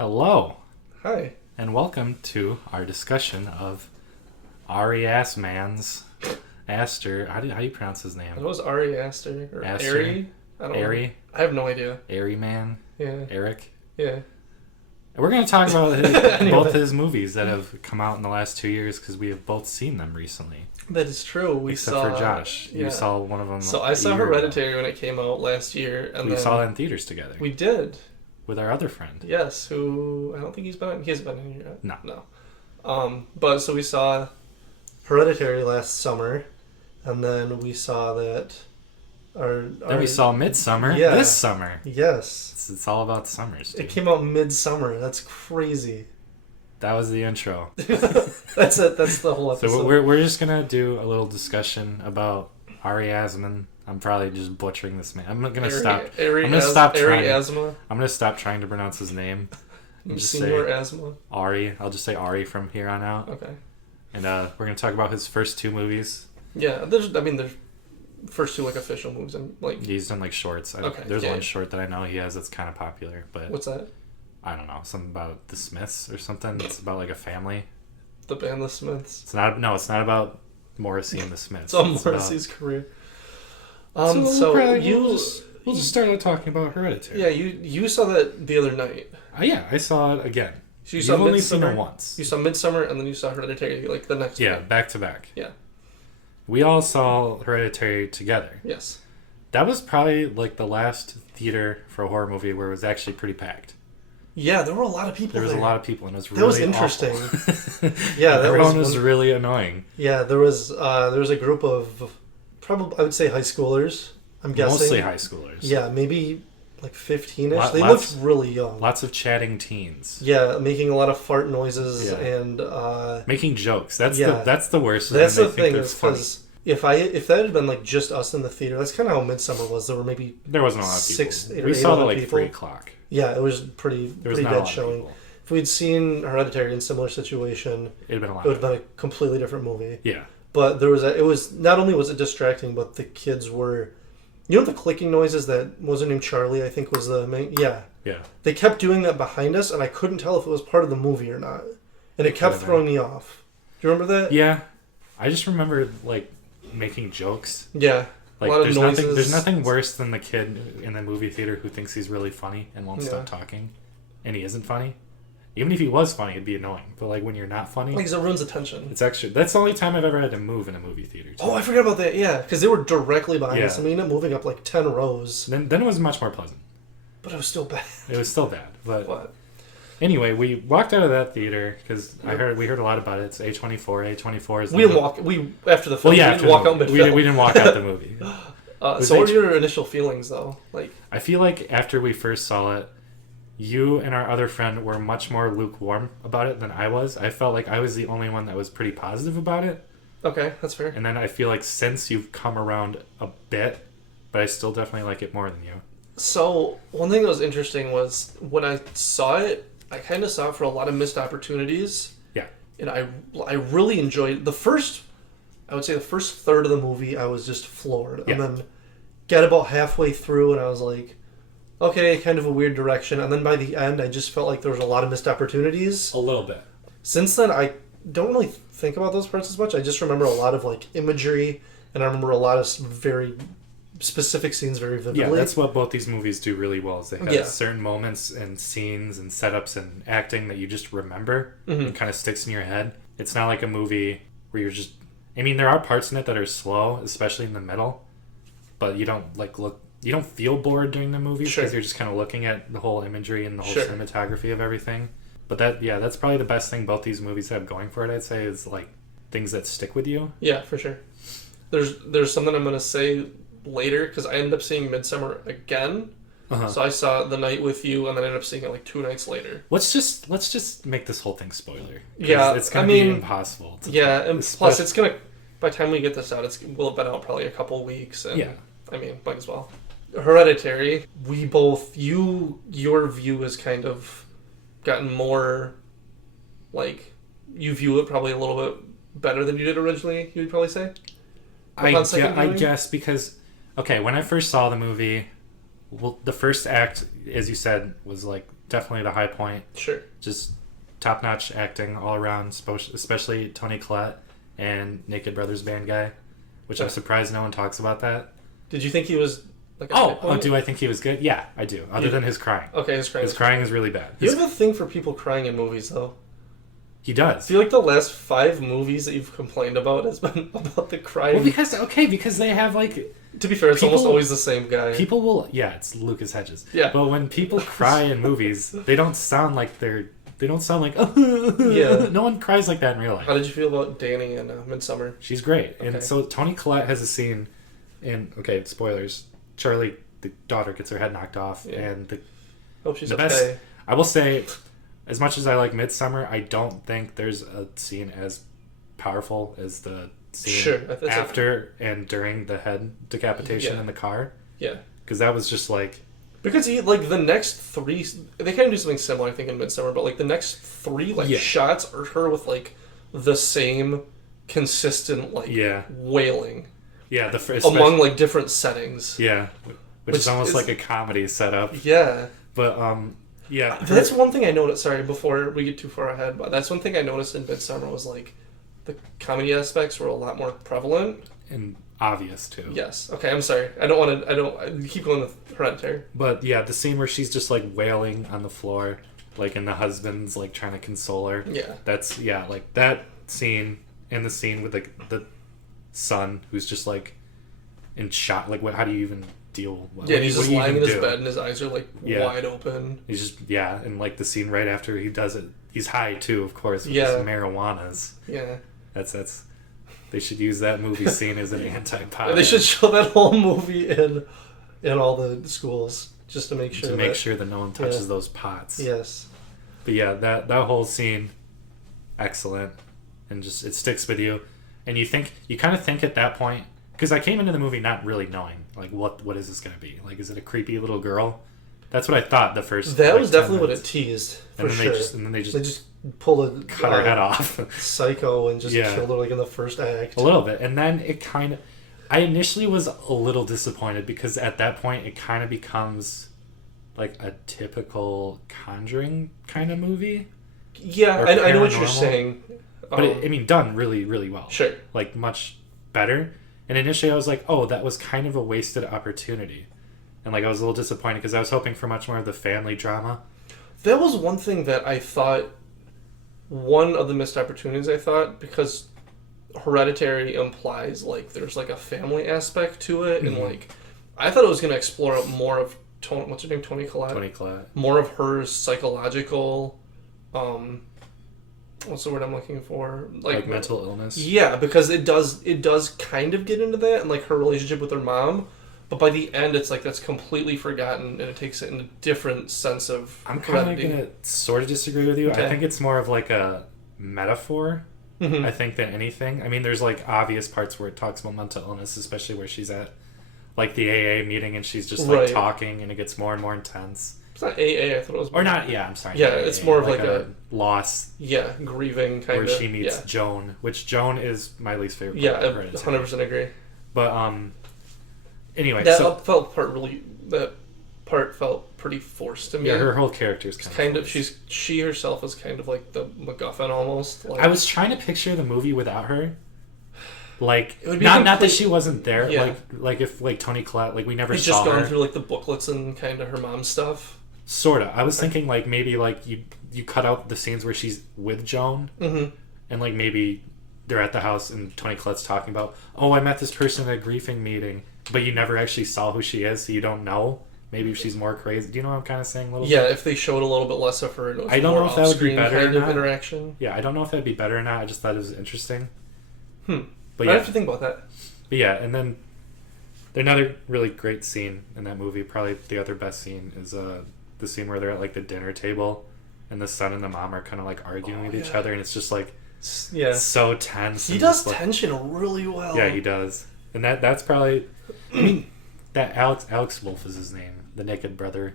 Hello, Hi. and welcome to our discussion of Ari Aster. How do you pronounce his name? It was Ari Aster or Aster? Ari. I don't Ari? know. I have no idea. Ari Man? Yeah. Eric? Yeah. And we're going to talk about Anyway. both his movies that have come out in the last 2 years because we have both seen them recently. That is true. Except for Josh. Yeah. You saw one of them. So I saw Hereditary when it came out last year, and we saw that in theaters together. We did. With our other friend. Yes. Who I don't think he hasn't been in here yet. No. But so we saw Hereditary last summer, and then we saw that. Then we saw Midsommar this summer. Yes. It's all about the summers, dude. It came out midsummer. That's crazy. That was the intro. That's it. That's the whole episode. So we're just gonna do a little discussion about Ari Aster. I'm probably just butchering this man. I'm gonna stop. I'm gonna stop trying. I'm gonna stop trying to pronounce his name. Just Senior Asthma. Ari. I'll just say Ari from here on out. Okay. And we're gonna talk about his first two movies. Yeah, there's first two official movies and he's done shorts. There's one short that I know he has that's kind of popular, but what's that? I don't know, something about the Smiths or something. It's about a family. The band The Smiths. It's not about Morrissey and the Smiths. It's Morrissey's career. We'll just start out talking about Hereditary. Yeah, you saw that the other night. Yeah, I saw it again. So you've only seen it once. You saw Midsommar and then you saw Hereditary the next week. Yeah, back to back. Yeah. We all saw Hereditary together. Yes. That was probably the last theater for a horror movie where it was actually pretty packed. Yeah, there were a lot of people. There was a lot of people, and it was really that was interesting. Yeah, everyone was really annoying. Yeah, there was a group of probably I would say high schoolers. I'm guessing mostly high schoolers. Yeah, maybe 15ish. They looked really young. Lots of chatting teens. Yeah, making a lot of fart noises and making jokes. That's the worst. That's the thing is because if that had been just us in the theater, that's kind of how Midsommar was. There wasn't a lot of people. 6, 8, we saw it at people. 3 o'clock. Yeah, it was pretty dead showing. If we'd seen Hereditary in a similar situation, it would have been a completely different movie. Yeah. But it was not only was it distracting, but the kids were, the clicking noises that wasn't named Charlie, I think was the main. Yeah. Yeah. They kept doing that behind us, and I couldn't tell if it was part of the movie or not, and it kept throwing me off. Do you remember that? Yeah, I just remember making jokes. Yeah. A lot of noises. There's nothing worse than the kid in the movie theater who thinks he's really funny and won't stop talking, and he isn't funny. Even if he was funny, it'd be annoying. But when you're not funny, because it ruins attention. That's the only time I've ever had to move in a movie theater. Oh, I forgot about that. Yeah, because they were directly behind us. I mean, moving up 10 rows. Then it was much more pleasant. But it was still bad. It was still bad. But anyway, we walked out of that theater because we heard a lot about it. It's A24. A24 is. After the film. We didn't walk out mid-film. We didn't walk out the movie. So what were your initial feelings though? I feel like after we first saw it, you and our other friend were much more lukewarm about it than I was. I felt like I was the only one that was pretty positive about it. Okay, that's fair. And then I feel like since you've come around a bit, but I still definitely like it more than you. So one thing that was interesting was when I saw it, I kind of saw it for a lot of missed opportunities. Yeah. And I really enjoyed I would say the first third of the movie, I was just floored. Yeah. And then got about halfway through and I was like, okay, kind of a weird direction. And then by the end, I just felt like there was a lot of missed opportunities. A little bit. Since then, I don't really think about those parts as much. I just remember a lot of imagery, and I remember a lot of very specific scenes very vividly. Yeah, that's what both these movies do really well. Is they have certain moments and scenes and setups and acting that you just remember and kind of sticks in your head. It's not like a movie where you're just. I mean, there are parts in it that are slow, especially in the middle, but you don't You don't feel bored during the movie because you're just kind of looking at the whole imagery and the whole cinematography of everything. But that's probably the best thing both these movies have going for it, I'd say, is things that stick with you. Yeah, for sure. There's something I'm going to say later because I ended up seeing Midsommar again. Uh-huh. So I saw it the night with you and then I ended up seeing it 2 nights later. Let's just make this whole thing spoiler. Yeah. It's going to be impossible. And plus it's going to, by the time we get this out, will have been out probably a couple weeks. And, I mean, might as well. Hereditary, we both, your view has kind of gotten more, you view it probably a little bit better than you did originally, you would probably say? I guess because, okay, when I first saw the movie, well, the first act, as you said, was definitely the high point. Sure. Just top-notch acting all around, especially Toni Collette and Naked Brothers band guy, which I'm surprised no one talks about that. Did you think he was like do I think he was good? Yeah, I do. Other than his crying. Okay, his crying. His crying is really bad. You have a thing for people crying in movies, though. He does. I feel like the last 5 movies that you've complained about has been about the crying. Well, because they have, like... To be fair, it's almost always the same guy. People will... Yeah, it's Lucas Hedges. Yeah. But when people cry in movies, they don't sound like they're... They don't sound like... yeah. No one cries like that in real life. How did you feel about Danny in Midsommar? She's great. Okay. And so Toni Collette has a scene in... Okay, spoilers. Charlie, the daughter, gets her head knocked off. Yeah. And hope she's okay. I will say... As much as I like Midsommar, I don't think there's a scene as powerful as the scene after and during the head decapitation in the car. Yeah. Because that was just like... Because the next 3... They kind of do something similar, I think, in Midsommar, but, like, the next 3, shots are her with, like, the same consistent, like, wailing. Yeah, among, like, different settings. Yeah. Which is almost like a comedy setup. Yeah. But, yeah. That's one thing I noticed, sorry, before we get too far ahead, but that's one thing I noticed in Midsommar was, like, the comedy aspects were a lot more prevalent. And obvious, too. Yes. Okay, I'm sorry. I keep going with Hereditary. But, yeah, the scene where she's just, like, wailing on the floor, like, and the husband's, like, trying to console her. Yeah. That's, like, that scene, and the scene with, like, the son who's just, like, in shock. Like, how do you even... deal. He's just lying in his bed and his eyes are like wide open. He's just and like the scene right after he does it, he's high too, of course. With his marijuanas. Yeah, that's. They should use that movie scene as an anti-pot. They should show that whole movie in all the schools just to make sure that no one touches those pots. Yes, but that whole scene, excellent, and just it sticks with you, and you kind of think at that point. Because I came into the movie not really knowing, like, what is this going to be? Like, is it a creepy little girl? That's what I thought the first... That was definitely what it teased, for sure. And then they just cut her head off. Psycho and just killed her, like, in the first act. A little bit. And then it kind of... I initially was a little disappointed because at that point it kind of becomes, like, a typical Conjuring kind of movie. Yeah, I know what you're saying. But done really, really well. Sure. Like, much better. And initially I was like, oh, that was kind of a wasted opportunity. And like I was a little disappointed because I was hoping for much more of the family drama. That was one thing that I thought, one of the missed opportunities I thought, because Hereditary implies like there's like a family aspect to it. Mm-hmm. And like, I thought it was going to explore more of, what's her name, Toni Collette? Toni Collette. More of her psychological... what's the word I'm looking for? Like mental illness? Yeah, because it does kind of get into that, and like her relationship with her mom, but by the end it's like that's completely forgotten, and it takes it in a different sense of I'm kind of going to sort of disagree with you. Okay. I think it's more of like a metaphor, I think, than anything. I mean, there's like obvious parts where it talks about mental illness, especially where she's at like the AA meeting and she's just like talking and it gets more and more intense. It's not AA, I thought it was... Or not, I'm sorry. Yeah, AA, it's more of like a loss. Yeah, grieving kind of. Where she meets Joan, which Joan is my least favorite part. Yeah, I 100% agree. But, anyway, that part felt pretty forced to me. Yeah, her whole character is kind of she herself is kind of like the MacGuffin almost. Like, I was trying to picture the movie without her. Like, not that she wasn't there. Yeah. Like if like Toni Collette, like we never saw her. Just gone through like the booklets and kind of her mom's stuff. Sorta. I was thinking like maybe like you cut out the scenes where she's with Joan, and like maybe they're at the house and Toni Collette's talking about, oh, I met this person at a grieving meeting, but you never actually saw who she is, so you don't know. Maybe if she's more crazy. Do you know what I'm kind of saying? If they showed a little bit less of her, I don't know if that would be better kind of interaction. Yeah, I don't know if that'd be better or not. I just thought it was interesting. But I have to think about that. But yeah, and then another really great scene in that movie, probably the other best scene, is the scene where they're at like the dinner table and the son and the mom are kind of like arguing with each other, and it's just like so tense. He does tension really well. Yeah, he does. And that's probably I mean that Alex Wolff is his name, the Naked Brother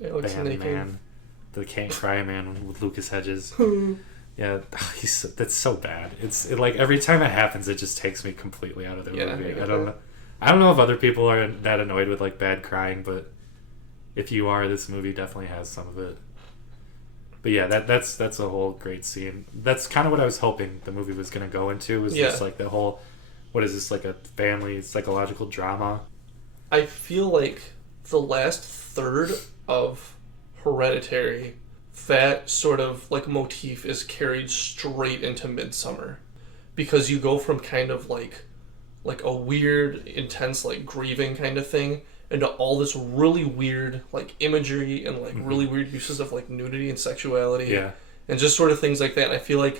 band man, the Can't Cry Man with Lucas Hedges. Yeah, that's so bad. It's like every time it happens, it just takes me completely out of the movie. I don't know if other people are that annoyed with like bad crying, but if you are, this movie definitely has some of it. But yeah, that's a whole great scene. That's kind of what I was hoping the movie was going to go into, was just like the whole, what is this, like a family psychological drama? I feel like the last third of Hereditary, that sort of like motif is carried straight into Midsommar. Because you go from kind of like a weird, intense, like grieving kind of thing into all this really weird like imagery and like really weird uses of like nudity and sexuality and just sort of things like that. And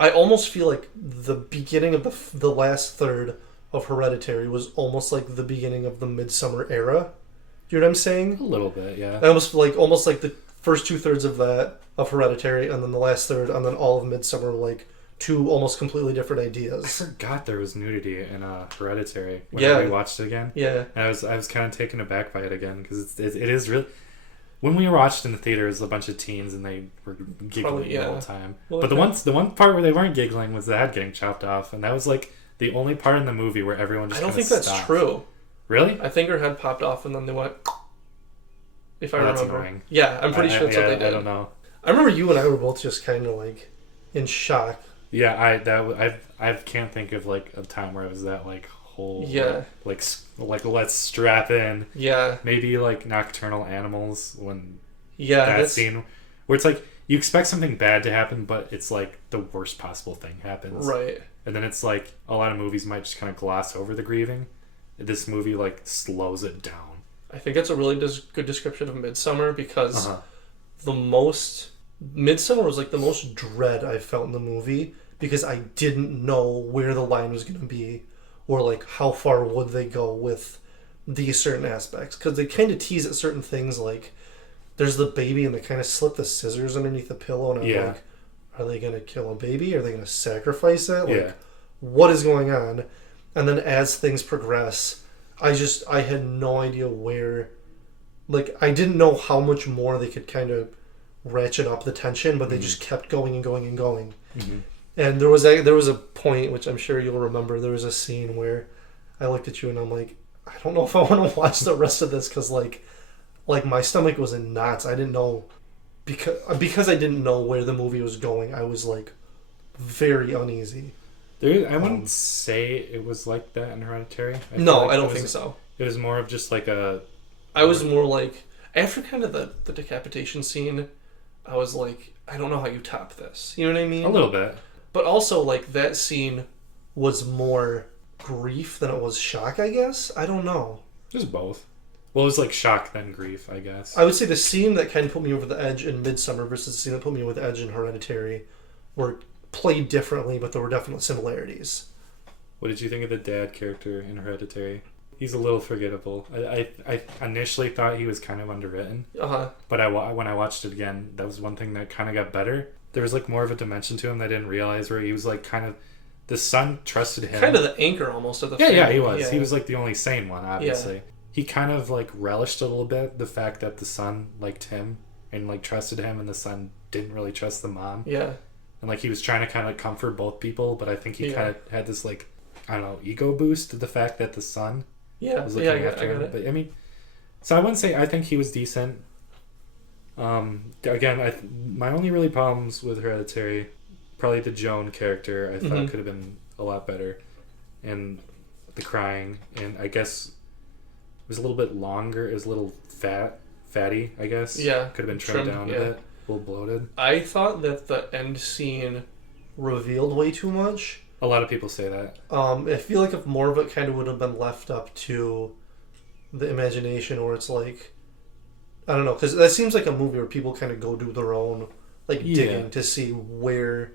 I almost feel like the beginning of the last third of Hereditary was almost like the beginning of the Midsommar era. Do you know what I'm saying? A little bit, yeah. Almost like the first 2/3 of that of Hereditary, and then the last third, and then all of Midsommar, like two almost completely different ideas. I forgot there was nudity in Hereditary when we watched it again. Yeah. And I was kind of taken aback by it again, because it is really... When we watched in the theater, it was a bunch of teens and they were giggling the whole time. Well, but the one part where they weren't giggling was the head getting chopped off, and that was like the only part in the movie where everyone just kind of stopped. I don't think that's true. Really? I think her head popped off and then they went... If I remember. That's annoying. Yeah, I'm pretty sure that's what they did. I don't know. I remember you and I were both just kind of like in shock. Yeah, I can't think of like a time where it was that like whole like let's strap in. Yeah. Maybe like Nocturnal Animals, when that scene where it's like you expect something bad to happen, but it's like the worst possible thing happens. Right. And then it's like a lot of movies might just kind of gloss over the grieving. This movie like slows it down. I think it's a really good description of Midsommar, because Midsommar was like the most dread I felt in the movie, because I didn't know where the line was going to be, or like how far would they go with these certain aspects, because they kind of tease at certain things, like there's the baby and they kind of slip the scissors underneath the pillow, and I'm like, are they going to kill a baby? Are they going to sacrifice it? Like, what is going on? And then as things progress, I had no idea where, like, I didn't know how much more they could kind of ratchet up the tension, but they just kept going and going and going. Mm-hmm. And there was a point, which I'm sure you'll remember, there was a scene where I looked at you and I'm like, I don't know if I want to watch the rest of this, because like my stomach was in knots. I didn't know, because I didn't know where the movie was going. I was like very uneasy. I wouldn't say it was like that in Hereditary. I don't think so. It was more of just like a... I was more like... After kind of the decapitation scene, I was like, I don't know how you top this. You know what I mean? A little bit. But also, like, that scene was more grief than it was shock, I guess? I don't know. Just both. Well, it was like shock then grief, I guess. I would say the scene that kind of put me over the edge in Midsommar versus the scene that put me over the edge in Hereditary were played differently, but there were definite similarities. What did you think of the dad character in Hereditary? He's a little forgettable. I initially thought he was kind of underwritten. But when I watched it again, that was one thing that kind of got better. There was like more of a dimension to him that I didn't realize, where he was like kind of... The son trusted him. Kind of the anchor almost of the family. Yeah, he was. Yeah. He was like the only sane one, obviously. Yeah. He kind of like relished a little bit the fact that the son liked him and like trusted him, and the son didn't really trust the mom. Yeah. And like he was trying to kind of comfort both people, but I think he kind of had this like, I don't know, ego boost to the fact that the son was looking after him. But I mean, so I wouldn't say I think he was decent. Again, my only really problems with Hereditary, probably the Joan character, I thought could have been a lot better, and the crying, and I guess it was a little bit longer. It was a little fatty, I guess. Yeah, could have been trimmed down a bit, a little bloated. I thought that the end scene revealed way too much. A lot of people say that. I feel like if more of it kind of would have been left up to the imagination, or it's like, I don't know, because that seems like a movie where people kind of go do their own digging to see where,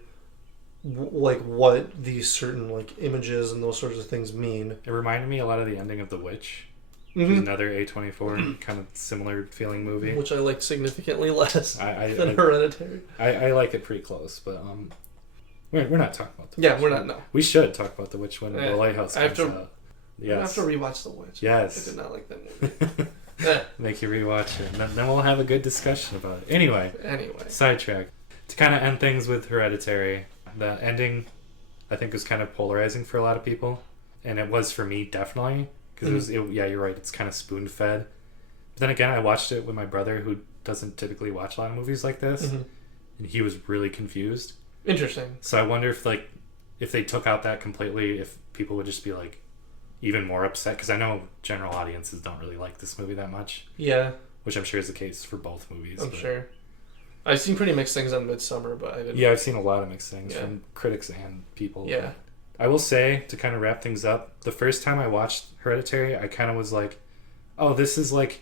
like, what these certain like images and those sorts of things mean. It reminded me a lot of the ending of The Witch, which is another A24 kind of similar feeling movie, which I liked significantly less than Hereditary. I like it pretty close, but we're not talking about The Witch. Yeah, we're not. No, we should talk about The Witch when The Lighthouse comes out. Yes. I have to rewatch The Witch. Yes, I did not like that movie. Make you rewatch it, and then we'll have a good discussion about it. Anyway, sidetrack. To kind of end things with Hereditary, the ending, I think, was kind of polarizing for a lot of people, and it was for me, definitely, because you're right, it's kind of spoon-fed. But then again, I watched it with my brother, who doesn't typically watch a lot of movies like this, and he was really confused. Interesting. So I wonder if they took out that completely, if people would just be like even more upset, because I know general audiences don't really like this movie that much. Yeah. Which I'm sure is the case for both movies. I'm sure. I've seen pretty mixed things on Midsommar, but I didn't... Yeah, I've seen a lot of mixed things from critics and people. Yeah. I will say, to kind of wrap things up, the first time I watched Hereditary, I kind of was like, oh, this is like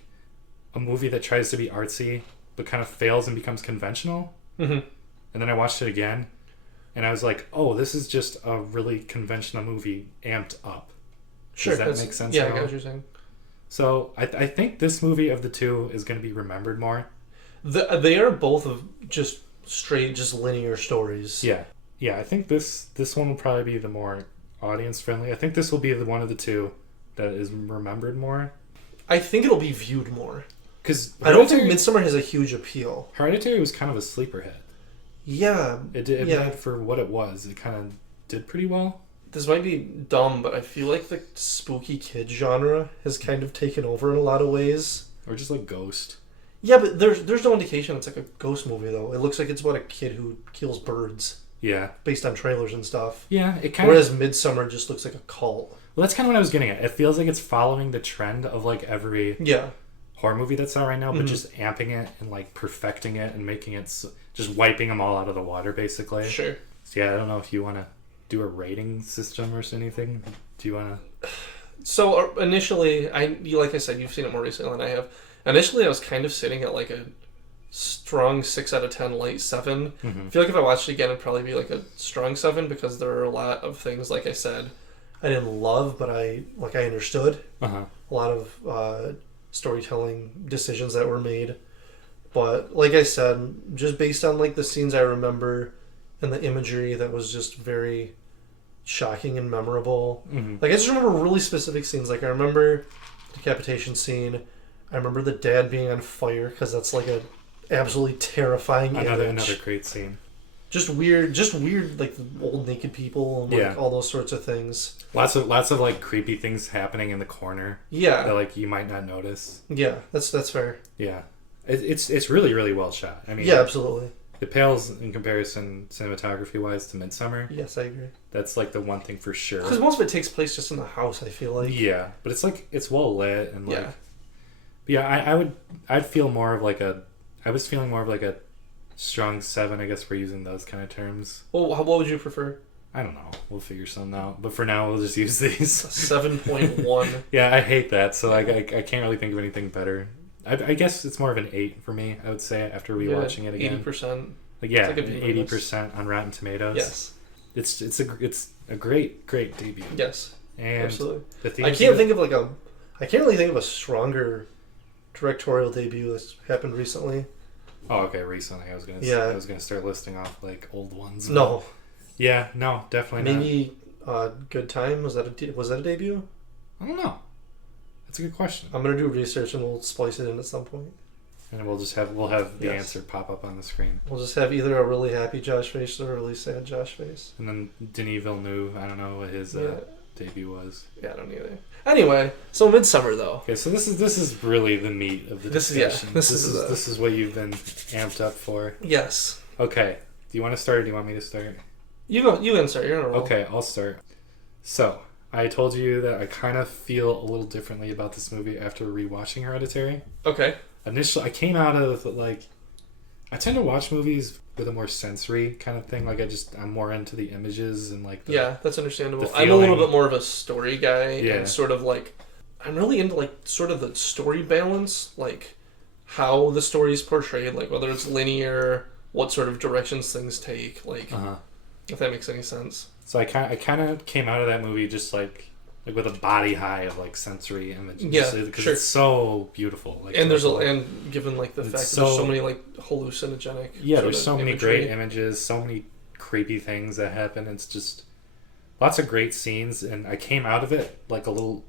a movie that tries to be artsy, but kind of fails and becomes conventional. Mm-hmm. And then I watched it again, and I was like, oh, this is just a really conventional movie amped up. Sure. Does that make sense? Yeah, I get what you're saying. So I think this movie of the two is going to be remembered more. They are both of just straight, just linear stories. Yeah. Yeah, I think this one will probably be the more audience friendly. I think this will be the one of the two that is remembered more. I think it'll be viewed more. Because I don't think Midsommar has a huge appeal. Hereditary was kind of a sleeper hit. Yeah. It made for what it was. It kind of did pretty well. This might be dumb, but I feel like the spooky kid genre has kind of taken over in a lot of ways. Or just like Ghost. Yeah, but there's no indication it's like a ghost movie, though. It looks like it's about a kid who kills birds. Yeah. Based on trailers and stuff. Yeah, it kind Whereas Midsommar just looks like a cult. Well, that's kind of what I was getting at. It feels like it's following the trend of like every horror movie that's out right now, but just amping it and like perfecting it and making it just wiping them all out of the water, basically. Sure. So yeah, I don't know if you want to do a rating system or anything. Do you want to? So initially, like I said, you've seen it more recently than I have. Initially, I was kind of sitting at like a strong 6 out of 10, light 7. I feel like if I watched it again, it'd probably be like a strong 7 because there are a lot of things, like I said, I didn't love, but I understood. A lot of storytelling decisions that were made. But like I said, just based on like the scenes I remember and the imagery that was just very shocking and memorable. Like I just remember really specific scenes. Like I remember the decapitation scene. I remember the dad being on fire because that's like a absolutely terrifying image. Another great scene. Just weird, like the old naked people and like all those sorts of things. Lots of like creepy things happening in the corner. Yeah, that like you might not notice. Yeah, that's fair. Yeah, it's really really well shot. I mean, yeah, absolutely. It pales in comparison cinematography wise to Midsommar. Yes, I agree. That's like the one thing for sure. Because most of it takes place just in the house. I feel like. Yeah, but it's like it's well lit and like. Yeah, I'd feel more of like a. I was feeling more of like a strong 7. I guess we're using those kind of terms. Well, what would you prefer? I don't know. We'll figure something out. But for now, we'll just use these. 7.1. Yeah, I hate that. So I can't really think of anything better. I guess it's more of an 8 for me. I would say after rewatching it again. 80%. Like 80% on Rotten Tomatoes. Yes. It's a great debut. Yes. And absolutely. I can't really think of a stronger directorial debut that's happened recently. Oh, okay. Recently, I was gonna start listing off like old ones. No. Yeah, no, definitely not. Maybe Good Time was that a debut? I don't know. That's a good question. I'm gonna do research and we'll splice it in at some point. And we'll have the answer pop up on the screen. We'll just have either a really happy Josh face or a really sad Josh face. And then Denis Villeneuve, I don't know what his debut was. Yeah, I don't either. Anyway, so Midsommar though. Okay, so this is really the meat of the discussion. This is what you've been amped up for. Yes. Okay. Do you want to start or do you want me to start? You go. You can start. You're on a roll. Okay, I'll start. So, I told you that I kind of feel a little differently about this movie after rewatching Hereditary. Okay. Initially, I came out of like, I tend to watch movies with a more sensory kind of thing. Like I'm more into the images and like that's understandable. I'm a little bit more of a story guy and sort of like I'm really into like sort of the story balance, like how the story is portrayed, like whether it's linear, what sort of directions things take, like if that makes any sense. So I kind of came out of that movie just like with a body high of like sensory images. Yeah, because it's so beautiful. Like, and and given like the fact that there's so many like hallucinogenic. Yeah, there's so many great images, so many creepy things that happen. It's just lots of great scenes, and I came out of it like a little,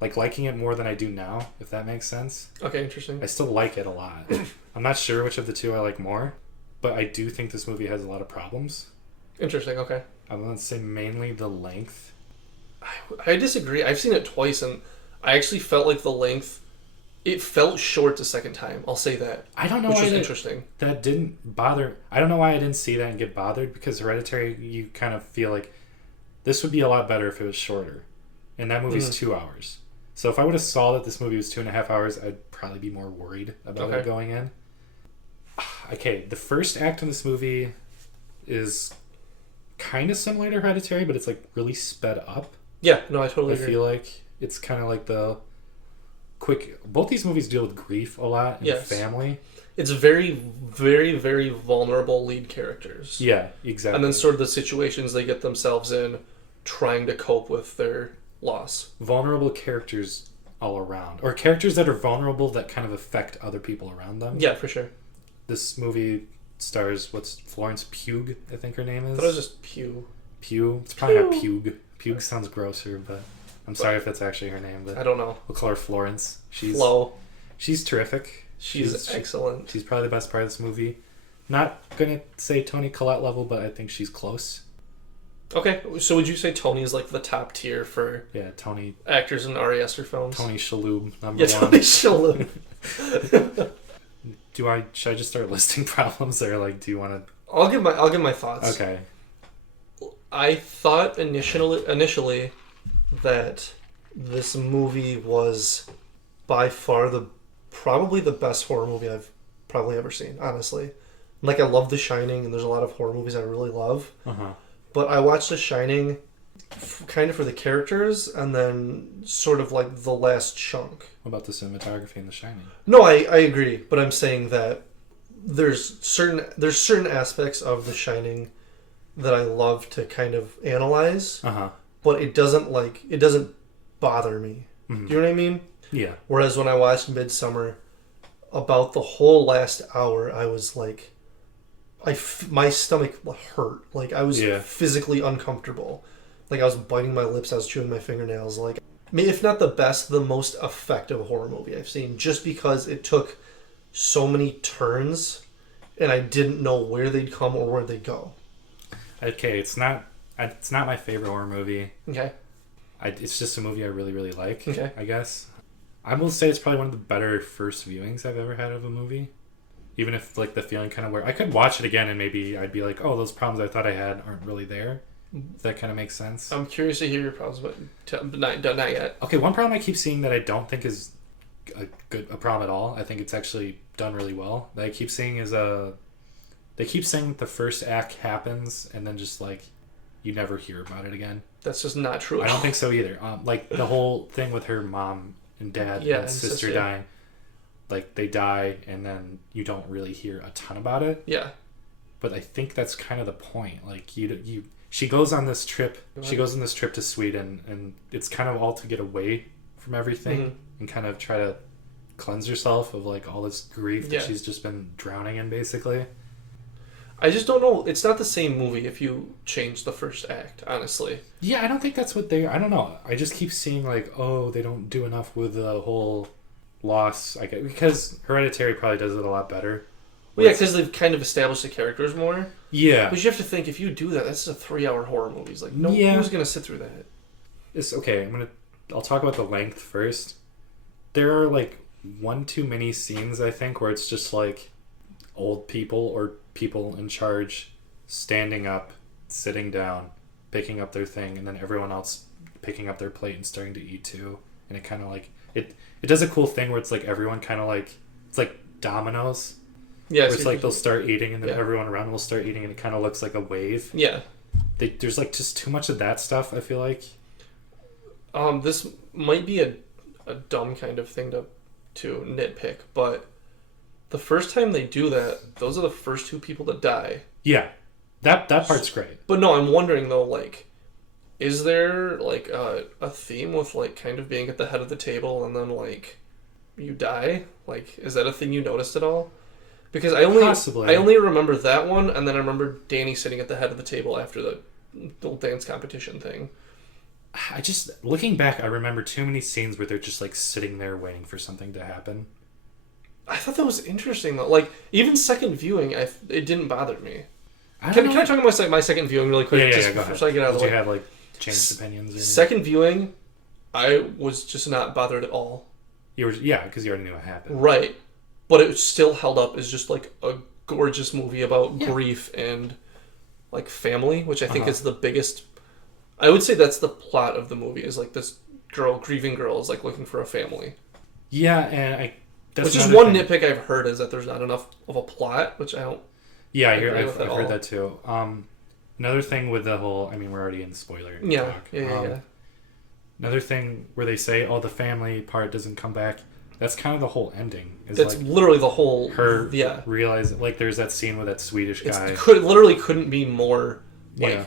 like liking it more than I do now. If that makes sense. Okay, interesting. I still like it a lot. I'm not sure which of the two I like more, but I do think this movie has a lot of problems. Interesting. Okay. I'm gonna say mainly the length. I disagree. I've seen it twice, and I actually felt like the length It felt short the second time. I'll say that. I don't know which why was interesting. That didn't bother. I don't know why I didn't see that and get bothered, because Hereditary, you kind of feel like this would be a lot better if it was shorter. And that movie's 2 hours. So if I would have saw that this movie was 2.5 hours, I'd probably be more worried about it going in. Okay, the first act in this movie is kind of similar to Hereditary, but it's like really sped up. Yeah, no, I totally agree. I feel like it's kind of like the quick. Both these movies deal with grief a lot and family. It's very, very, very vulnerable lead characters. Yeah, exactly. And then sort of the situations they get themselves in trying to cope with their loss. Vulnerable characters all around. Or characters that are vulnerable that kind of affect other people around them. Yeah, for sure. This movie stars, Florence Pugh, I think her name is? I thought it was just Pugh. Pugh? It's probably not Pugh. Pugh sounds grosser, but I'm sorry if that's actually her name. But I don't know. We'll call her Florence. She's terrific. She's excellent. She's probably the best part of this movie. Not gonna say Toni Collette level, but I think she's close. Okay, so would you say Tony is like the top tier for Tony actors in Ari Aster films? Tony Shalhoub, number one. Tony Shalhoub. Should I just start listing problems, or like do you want to? I'll give my thoughts. Okay. I thought initially that this movie was by far probably the best horror movie I've probably ever seen, honestly. Like, I love The Shining, and there's a lot of horror movies I really love. But I watched The Shining kind of for the characters, and then sort of like the last chunk. What about the cinematography in The Shining? No, I agree, but I'm saying that there's certain aspects of The Shining that I love to kind of analyze, but it doesn't bother me. Do you know what I mean? Yeah. Whereas when I watched Midsommar, about the whole last hour, I was like, my stomach hurt. Like, I was physically uncomfortable. Like, I was biting my lips, I was chewing my fingernails. Like, if not the best, the most effective horror movie I've seen, just because it took so many turns, and I didn't know where they'd come or where they'd go. Okay, it's not my favorite horror movie. Okay. It's just a movie I really, really like, okay. I guess. I will say it's probably one of the better first viewings I've ever had of a movie. Even if, like, the feeling kind of where I could watch it again and maybe I'd be like, oh, those problems I thought I had aren't really there. If that kind of makes sense. I'm curious to hear your problems, but not yet. Okay, one problem I keep seeing that I don't think is a problem at all, I think it's actually done really well, that I keep seeing is they keep saying that the first act happens and then just, like, you never hear about it again. That's just not true. I don't think so either. Like, the whole thing with her mom and dad and sister dying, like, they die and then you don't really hear a ton about it. Yeah. But I think that's kind of the point. Like, she goes on this trip. She goes on this trip to Sweden, and it's kind of all to get away from everything and kind of try to cleanse herself of, like, all this grief that she's just been drowning in, basically. I just don't know. It's not the same movie if you change the first act, honestly. Yeah, I don't think that's what I don't know. I just keep seeing, like, oh, they don't do enough with the whole loss. I guess, because Hereditary probably does it a lot better. Well, yeah, because they've kind of established the characters more. Yeah. But you have to think, if you do that, that's a 3-hour horror movie. It's like, who's going to sit through that? It's okay. I'll talk about the length first. There are, like, one too many scenes, I think, where it's just, like, old people or people in charge standing up, sitting down, picking up their thing, and then everyone else picking up their plate and starting to eat too. And it kind of, like, it does a cool thing where it's like everyone kind of, like, it's like dominoes. Yeah, where it's like they'll start eating and then everyone around will start eating and it kind of looks like a wave. Yeah. There's, like, just too much of that stuff, I feel like. This might be a dumb kind of thing to nitpick, but the first time they do that, those are the first two people to die. Yeah. That part's great. But no, I'm wondering, though, like, is there, like, a theme with, like, kind of being at the head of the table and then, like, you die? Like, is that a thing you noticed at all? Because I only remember that one, and then I remember Danny sitting at the head of the table after the little dance competition thing. Looking back, I remember too many scenes where they're just, like, sitting there waiting for something to happen. I thought that was interesting, though. Like, even second viewing, it didn't bother me. Can I talk about my second viewing really quick? Yeah, go ahead. So I get out of the way. Did you have, like, changed opinions? Second viewing, I was just not bothered at all. because you already knew what happened. Right. But it still held up as just like a gorgeous movie about grief and like family, which I think is the biggest. I would say that's the plot of the movie, is like this grieving girl is like looking for a family. Yeah, and which is one nitpick I've heard, is that there's not enough of a plot, which I don't. Yeah, I've heard that too. Another thing with the whole, I mean, we're already in spoiler talk. Yeah. Another thing where they say, "Oh, the family part doesn't come back." That's kind of the whole ending. That's like literally the whole. Her realizing, like, there's that scene with that Swedish guy. It literally couldn't be more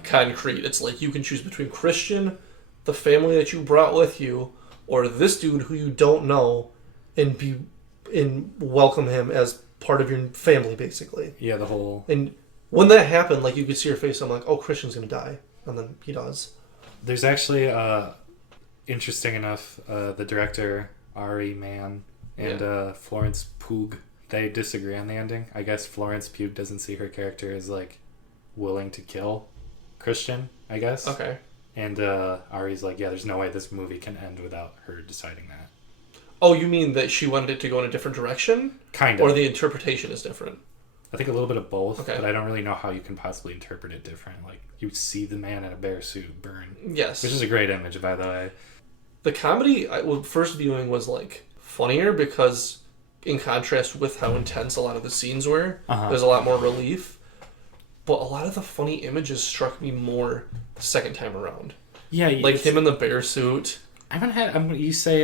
concrete. It's like you can choose between Christian, the family that you brought with you, or this dude who you don't know, and welcome him as part of your family, basically. Yeah, the whole. And when that happened, like, you could see her face. I'm like, oh, Christian's gonna die, and then he does. There's actually, interesting enough, the director Ari Mann and Florence Pugh, they disagree on the ending. I guess Florence Pugh doesn't see her character as like willing to kill Christian, I guess. Okay. And Ari's like, yeah, there's no way this movie can end without her deciding that. Oh, you mean that she wanted it to go in a different direction? Kind of. Or the interpretation is different? I think a little bit of both, but I don't really know how you can possibly interpret it different. Like, you see the man in a bear suit burn. Yes. Which is a great image, by the way. The comedy, first viewing, was, like, funnier because, in contrast with how intense a lot of the scenes were, there's a lot more relief. But a lot of the funny images struck me more the second time around. Yeah. Like him in the bear suit. I haven't had... you say...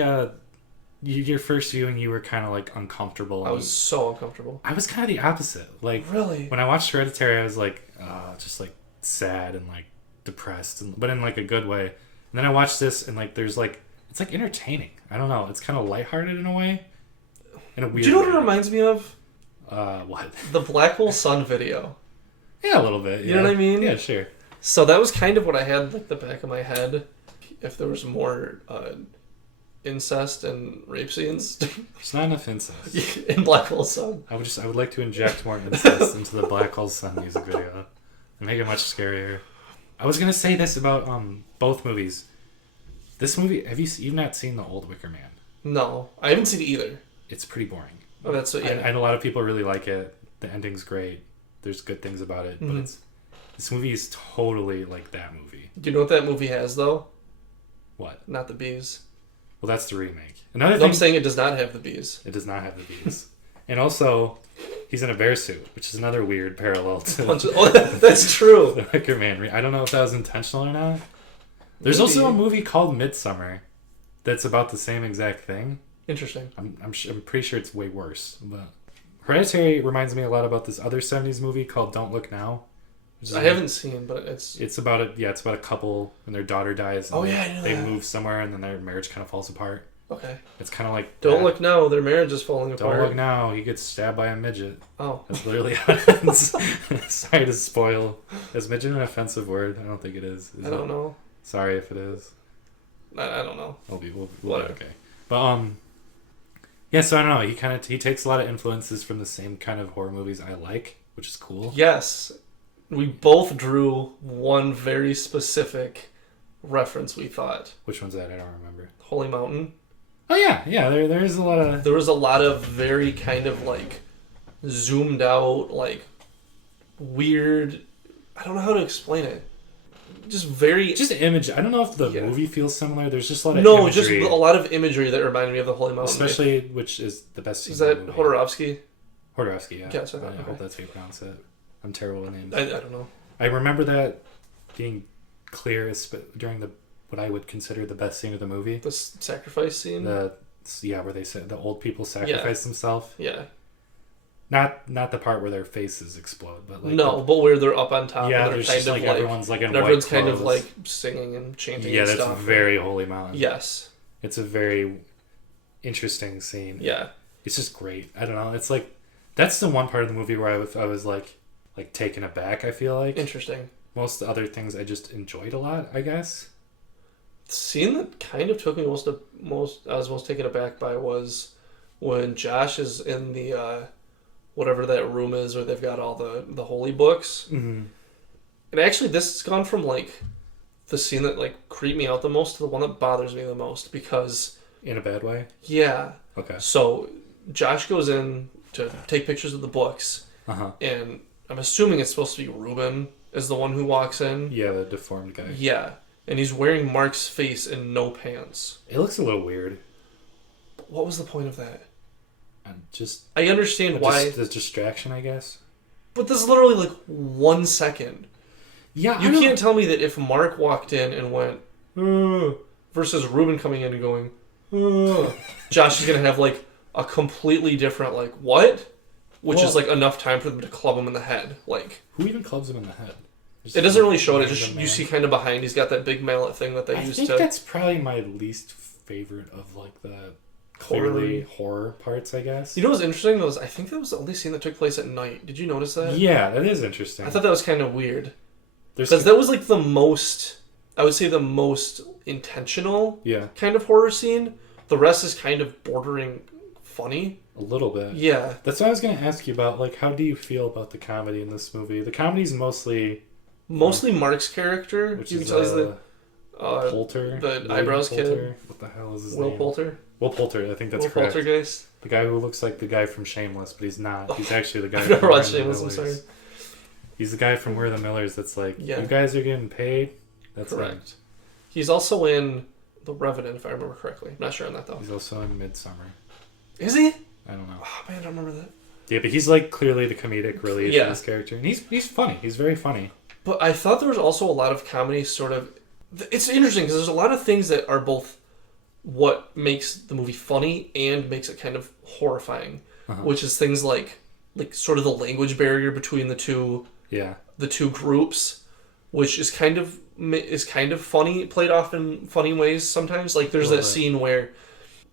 your first viewing, you were kind of like uncomfortable. I was so uncomfortable. I was kind of the opposite. Like, really, when I watched Hereditary, I was like, just like sad and like depressed, but in like a good way. And then I watched this, and like, there's like, it's like entertaining. I don't know. It's kind of lighthearted in a way. In a weird. Do you know way. what it reminds me of? What? The Black Hole Sun video. Yeah, a little bit. Yeah. You know what I mean? Yeah, sure. So that was kind of what I had like the back of my head. If there was more. Incest and rape scenes. There's not enough incest in Black Hole Sun. I would like to inject more incest into the Black Hole Sun music video and make it much scarier. I was gonna say this about both movies. This movie, you've not seen the old Wicker Man? No, I haven't seen it either. It's pretty boring. Oh, that's what. Yeah. And a lot of people really like it. The ending's great. There's good things about it, but this movie is totally like that movie. Do you know what that movie has though? What? Not the bees. Well, that's the remake. Another thing, I'm saying it does not have the bees. It does not have the bees. And also, he's in a bear suit, which is another weird parallel to... that's true. The Wicker Man. I don't know if that was intentional or not. There's also a movie called Midsommar that's about the same exact thing. Interesting. I'm pretty sure it's way worse. But Hereditary reminds me a lot about this other 70s movie called Don't Look Now. I haven't seen, but it's about a couple and their daughter dies. And I know they move somewhere and then their marriage kind of falls apart. Okay. It's kind of like Don't Look Now, their marriage is falling apart. Don't Look Now, he gets stabbed by a midget. Oh. That's literally how it ends. Sorry to spoil. Is midget an offensive word? I don't think it is. I don't know. Sorry if it is. I don't know. We'll be okay. But yeah, so I don't know. He takes a lot of influences from the same kind of horror movies I like, which is cool. Yes. We both drew one very specific reference, we thought. Which one's that? I don't remember. Holy Mountain. Oh, yeah. Yeah, there is a lot of... There was a lot of very kind of, like, zoomed out, like, weird... I don't know how to explain it. Just very... Just image. I don't know if the movie feels similar. There's just a lot of imagery. No, just a lot of imagery that reminded me of the Holy Mountain. Especially, which is the best scene. Is that Hodorowski? Hodorowski, yeah. Yes, I hope that's how you pronounce it. I'm terrible with names. I don't know. I remember that being clear during what I would consider the best scene of the movie. The sacrifice scene? Where they said the old people sacrifice themselves. Yeah. Not the part where their faces explode, but like but where they're up on top. Yeah, and there's just like everyone's like in white everyone's clothes. kind of like singing and chanting. Yeah, and that's stuff. very Holy Mountain. Yes. It's a very interesting scene. Yeah. It's just great. I don't know. It's like that's the one part of the movie where I was like taken aback, I feel like. Interesting. Most of the other things I just enjoyed a lot, I guess. The scene that kind of took me I was most taken aback by was when Josh is in the whatever that room is where they've got all the holy books. Mm-hmm. And actually this has gone from like the scene that like creeped me out the most to the one that bothers me the most, because In a bad way? Yeah. Okay. So Josh goes in to take pictures of the books, and I'm assuming it's supposed to be Ruben is the one who walks in. Yeah, the deformed guy. Yeah, and he's wearing Mark's face and no pants. It looks a little weird. What was the point of that? I understand why. The distraction, I guess. But this is literally like 1 second. Yeah, you can't tell me that if Mark walked in and went, versus Ruben coming in and going, Josh is going to have like a completely different like, what? Which is like enough time for them to club him in the head. Like, who even clubs him in the head? It doesn't really show it. Just you see kind of behind. He's got that big mallet thing that they used to. I think that's probably my least favorite of like the clearly horror parts, I guess. You know what's interesting was I think that was the only scene that took place at night. Did you notice that? Yeah, that is interesting. I thought that was kind of weird. Because that was like the most, I would say the most intentional kind of horror scene. The rest is kind of bordering funny. A little bit. Yeah. That's what I was going to ask you about. Like, how do you feel about the comedy in this movie? The comedy's mostly Mark's character. Which you is can tell he's Poulter. The eyebrows Poulter. What the hell is his name? Will Poulter? Will Poulter, I think that's Will correct. Poltergeist. The guy who looks like the guy from Shameless, but he's not. He's actually the guy I've from never watched Shameless, I'm sorry. He's the guy from We're the Millers that's like, you guys are getting paid? That's correct. Him. He's also in The Revenant, if I remember correctly. I'm not sure on that, though. He's also in Midsommar. Is he? I don't know. Oh, man, I don't remember that. Yeah, but he's like clearly the comedic relief in this character. And he's funny. He's very funny. But I thought there was also a lot of comedy sort of... It's interesting because there's a lot of things that are both what makes the movie funny and makes it kind of horrifying. Which is things like sort of the language barrier between the two groups, which is kind of funny, played off in funny ways sometimes. Like there's that scene where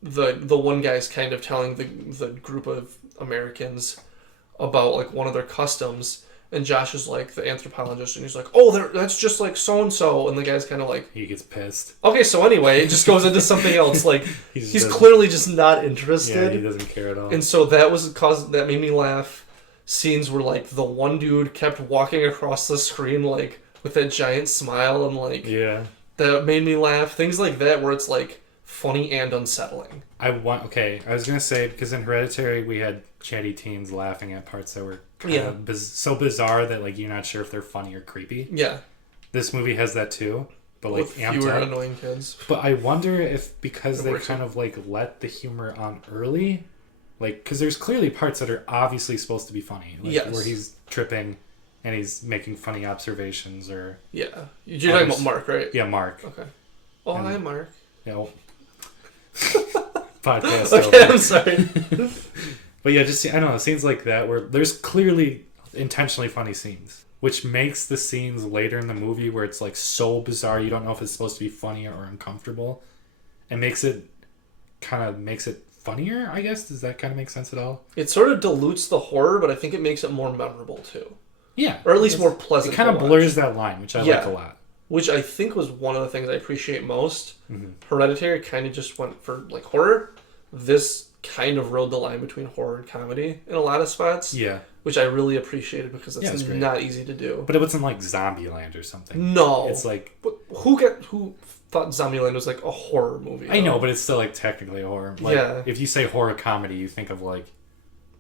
the one guy's kind of telling the group of Americans about like one of their customs, and Josh is like the anthropologist, and he's like, "Oh, that's just like so and so," and the guy's kind of like he gets pissed. Okay, so anyway, it just goes into something else. Like he's clearly just not interested. Yeah, he doesn't care at all. And so that made me laugh. Scenes where like the one dude kept walking across the screen like with that giant smile and like that made me laugh. Things like that where it's like funny and unsettling. I was gonna say because in Hereditary we had chatty teens laughing at parts that were kind of so bizarre that like you're not sure if they're funny or creepy. Yeah. This movie has that too, but like fewer annoying kids. But I wonder if because they kind of like let the humor on early, like because there's clearly parts that are obviously supposed to be funny, like where he's tripping and he's making funny observations or you're talking about Mark, right? Yeah, Mark. Okay. Oh, hi, Mark. Yeah. Well, podcast. Okay, I'm sorry. But yeah, just I don't know, scenes like that where there's clearly intentionally funny scenes, which makes the scenes later in the movie where it's like so bizarre you don't know if it's supposed to be funny or uncomfortable, and makes it funnier, I guess. Does that kind of make sense at all? It sort of dilutes the horror, but I think it makes it more memorable too. Yeah. Or at least more pleasant. It kind of blurs that line, which I like a lot. Which I think was one of the things I appreciate most. Hereditary kind of just went for like horror. This kind of rode the line between horror and comedy in a lot of spots. Yeah. Which I really appreciated because it's not easy to do. But it wasn't like Zombieland or something. No. It's like... But who thought Zombieland was like a horror movie? I know, but it's still like technically a horror. Like, if you say horror comedy, you think of like...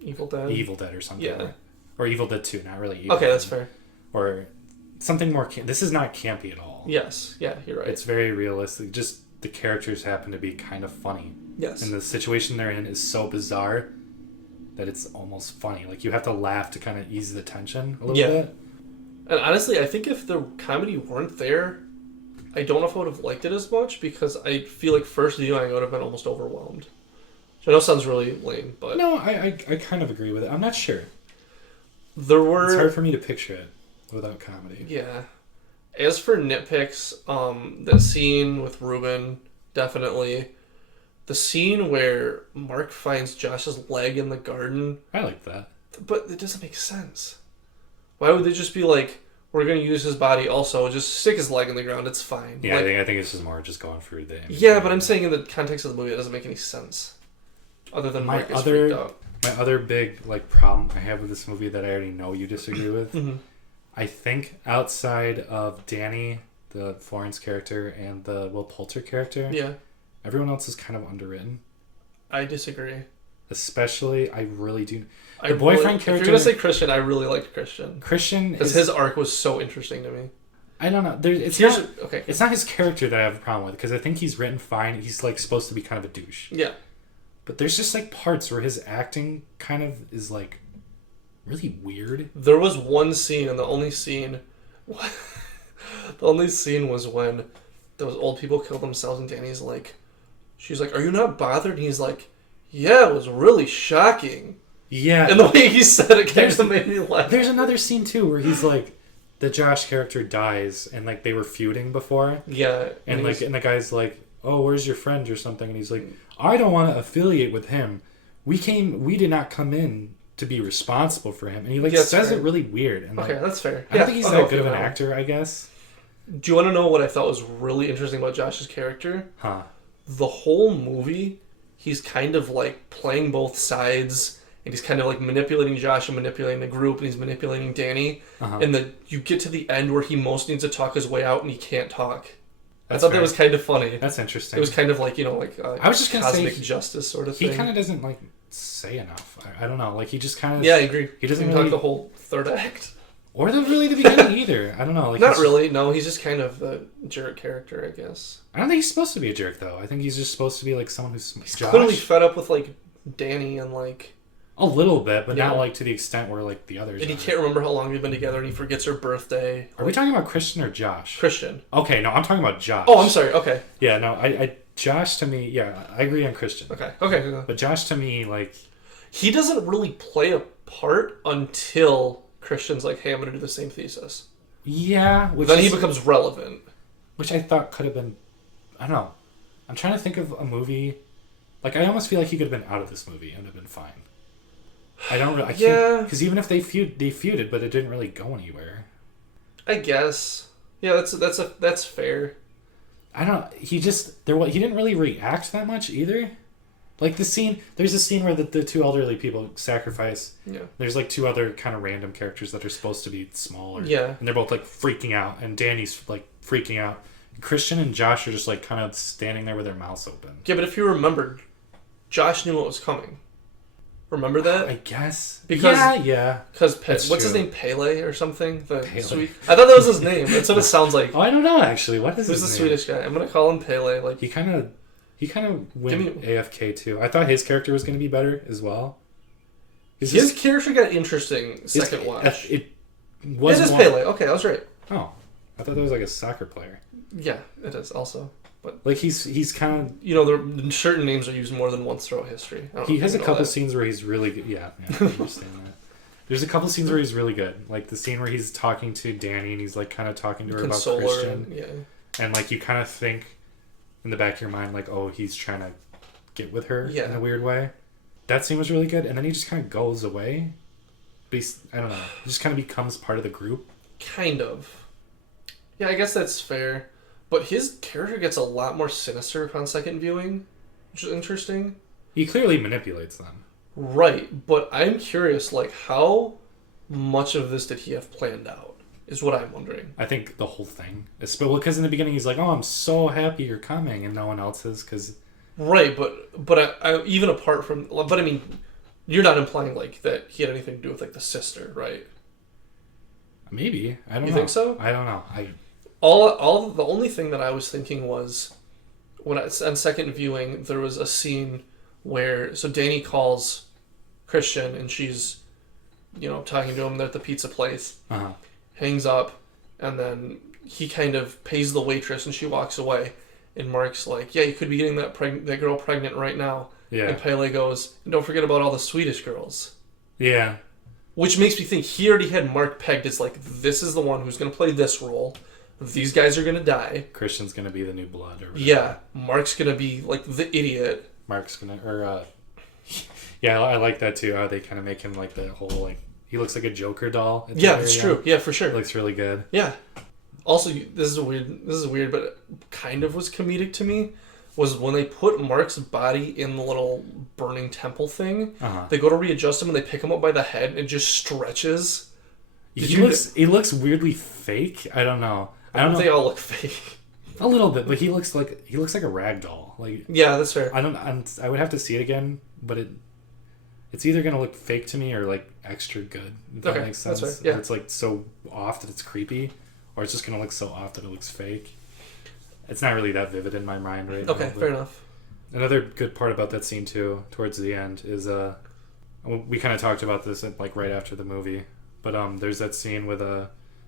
Evil Dead? Evil Dead or something. Yeah. Right? Or Evil Dead 2, not really Evil Okay, Dead. that's fair. Or something more... This is not campy at all. Yes. Yeah, you're right. It's very realistic. Just the characters happen to be kind of funny. Yes. And the situation they're in is so bizarre that it's almost funny. Like, you have to laugh to kind of ease the tension a little bit. And honestly, I think if the comedy weren't there, I don't know if I would have liked it as much because I feel like first viewing I would have been almost overwhelmed. Which I know sounds really lame, but... No, I kind of agree with it. I'm not sure. It's hard for me to picture it without comedy. Yeah. As for nitpicks, the scene with Ruben, definitely. The scene where Mark finds Josh's leg in the garden. I like that. But it doesn't make sense. Why would they just be like, we're going to use his body also, just stick his leg in the ground, it's fine. Yeah, like, I think it's just more just going through the image. Yeah, but I'm saying in the context of the movie, it doesn't make any sense. Other than Mark is freaked out. My other big problem I have with this movie that I already know you disagree with, I think outside of Danny, the Florence character, and the Will Poulter character, Everyone else is kind of underwritten. I disagree. Especially, I really do. The boyfriend character... If you're going to say Christian, I really liked Christian. Because his arc was so interesting to me. I don't know. It's not his character that I have a problem with, because I think he's written fine. He's like supposed to be kind of a douche. Yeah. But there's just like parts where his acting kind of is like really weird. There was one scene, and the only scene was when those old people killed themselves, and Danny's like, she's like, "Are you not bothered?" And he's like, "Yeah, it was really shocking." Yeah. And the way he said it kind of made me laugh. There's another scene too where he's like, the Josh character dies, and like they were feuding before. Yeah. And the guy's like, "Oh, where's your friend?" or something, and he's like, "I don't want to affiliate with him. We did not come in to be responsible for him." And he like says it really weird. And okay, that's fair. I don't think he's that good of an actor, I guess. Do you want to know what I thought was really interesting about Josh's character? Huh. The whole movie, he's kind of like playing both sides. And he's kind of like manipulating Josh and manipulating the group, and he's manipulating Danny. And you get to the end where he most needs to talk his way out, and he can't talk. I thought that was kind of funny. That's interesting. It was kind of like, I was just gonna cosmic say justice sort of thing. He kind of doesn't like say enough. I don't know. Like he just kind of. Yeah, I agree. He doesn't really talk the whole third act. Or the beginning either. I don't know. Like not really. No, he's just kind of the jerk character, I guess. I don't think he's supposed to be a jerk though. I think he's just supposed to be like someone who's. He's clearly fed up with like Danny and like. A little bit, but not like to the extent where like the others. And he can't remember how long they've been together, and he forgets her birthday. Are we talking about Christian or Josh? Christian. Okay, no, I'm talking about Josh. Oh, I'm sorry. Okay. Yeah, no, I Josh to me, yeah, I agree on Christian. Okay. But Josh to me, like, he doesn't really play a part until Christian's like, "Hey, I'm going to do the same thesis." Yeah. Then he becomes relevant. Which I thought could have been, I don't know. I'm trying to think of a movie. Like, I almost feel like he could have been out of this movie and would have been fine. I can't, because even if they feuded, but it didn't really go anywhere. I guess. Yeah, that's fair. I don't know. He didn't really react that much either. Like there's a scene where the two elderly people sacrifice. Yeah. There's like two other kind of random characters that are supposed to be smaller. Yeah. And they're both like freaking out, and Danny's like freaking out. Christian and Josh are just like kind of standing there with their mouths open. Yeah, but if you remembered, Josh knew what was coming. Remember that? I guess. Because what's his name? Pele or something? I thought that was his name. That's what it sounds like. Oh, I don't know actually. What is Who's his name? Who's the Swedish guy? I'm gonna call him Pele. Like he kind of went AFK too. I thought his character was gonna be better as well. His character got interesting second watch. It is Pele. Okay, I was right. Oh, I thought that was like a soccer player. Yeah, it is also. But like he's kind of the certain names are used more than once throughout history. He has a couple scenes where he's really good. Yeah, I understand that. There's a couple scenes where he's really good, like the scene where he's talking to Danny and he's like kind of talking to her about Christian. And like you kind of think in the back of your mind like, oh, he's trying to get with her in a weird way. That scene was really good, and then he just kind of goes away. But I don't know. He just kind of becomes part of the group. Kind of. Yeah, I guess that's fair. But his character gets a lot more sinister upon second viewing, which is interesting. He clearly manipulates them. Right, but I'm curious, like, how much of this did he have planned out, is what I'm wondering. I think the whole thing. Because in the beginning he's like, oh, I'm so happy you're coming, and no one else is, because... Right, but I even apart from... But I mean, you're not implying, like, that he had anything to do with, like, the sister, right? Maybe. I don't know. You think so? I don't know. The only thing that I was thinking was on second viewing there was a scene where Danny calls Christian and she's talking to him at the pizza place, hangs up, and then he kind of pays the waitress and she walks away, and Mark's like, yeah, you could be getting that girl pregnant right now. And Pele goes, and don't forget about all the Swedish girls. Yeah. Which makes me think he already had Mark pegged as like, this is the one who's going to play this role. These guys are going to die. Christian's going to be the new blood. Or whatever. Yeah. Mark's going to be, like, the idiot. Mark's going to... Yeah, I like that, too. How they kind of make him, like, the whole, like... He looks like a Joker doll. Yeah, that's true. Yeah, for sure. It looks really good. Yeah. Also, this is weird, but kind of was comedic to me, was when they put Mark's body in the little burning temple thing, they go to readjust him and they pick him up by the head and it just stretches. He looks weirdly fake. I don't know. They all look fake. A little bit, but he looks like a rag doll. Like, yeah, that's fair. I would have to see it again, but it's either gonna look fake to me or like extra good. If that makes sense. That's fair. Yeah. It's like so off that it's creepy, or it's just gonna look so off that it looks fake. It's not really that vivid in my mind right now. Okay, fair enough. Another good part about that scene too, towards the end, is we kind of talked about this like right after the movie, but there's that scene with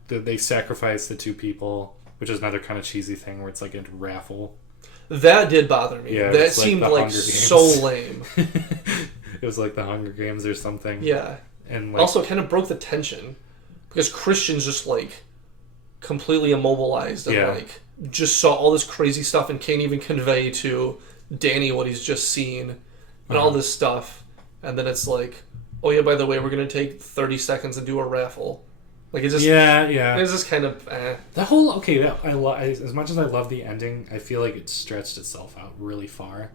they sacrifice the two people, which is another kind of cheesy thing where it's like a raffle. That did bother me. Yeah, that seemed like so lame. It was like the Hunger Games or something. Yeah. And also kind of broke the tension because Christian's just like completely immobilized and like just saw all this crazy stuff and can't even convey to Danny what he's just seen and all this stuff. And then it's like, oh yeah, by the way, we're going to take 30 seconds and do a raffle. Like it's just it's just kind of the whole as much as I love the ending, I feel like it stretched itself out really far.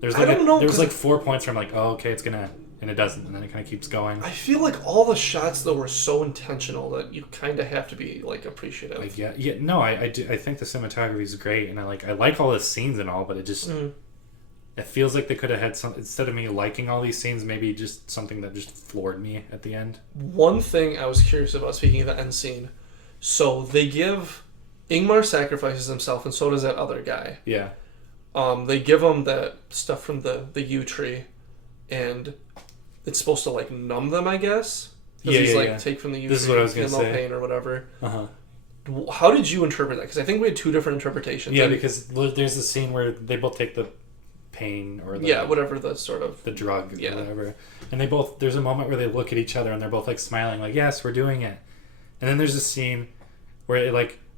There's like there was like 4 points where I'm like, oh okay, it's gonna, and it doesn't, and then it kind of keeps going. I feel like all the shots though were so intentional that you kind of have to be like appreciative. Like I do. I think the cinematography is great, and I like all the scenes and all, but it just it feels like they could have had some, instead of me liking all these scenes, maybe just something that just floored me at the end. One thing I was curious about, speaking of the end scene, so they give Ingmar sacrifices himself, and so does that other guy. Yeah. They give him that stuff from the yew tree, and it's supposed to like numb them, I guess. Because he's like take from the yew tree. This is what I was gonna say. Pain or whatever. How did you interpret that? Because I think we had two different interpretations. Yeah, because there's a scene where they both take the pain or the, whatever the sort of the drug or whatever, and there's a moment where they look at each other and they're both like smiling, like yes, we're doing it. And then there's a scene where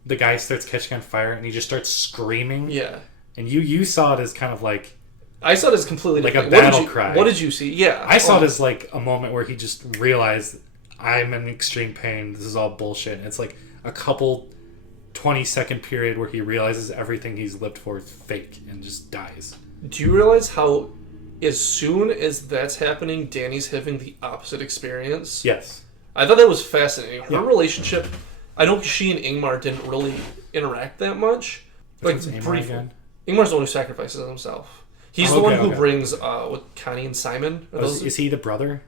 the guy starts catching on fire and he just starts screaming. Yeah. And you saw it as kind of like, I saw it as completely like different. a battle cry. What did you see? Yeah. I saw it as like a moment where he just realized, I'm in extreme pain. This is all bullshit. And it's like a couple 20-second period where he realizes everything he's lived for is fake and just dies. Do you realize how, as soon as that's happening, Danny's having the opposite experience? Yes. I thought that was fascinating. Her relationship, I know she and Ingmar didn't really interact that much. Like briefly. Ingmar's the one who sacrifices himself. He's the one who brings with Connie and Simon. Is he the brother?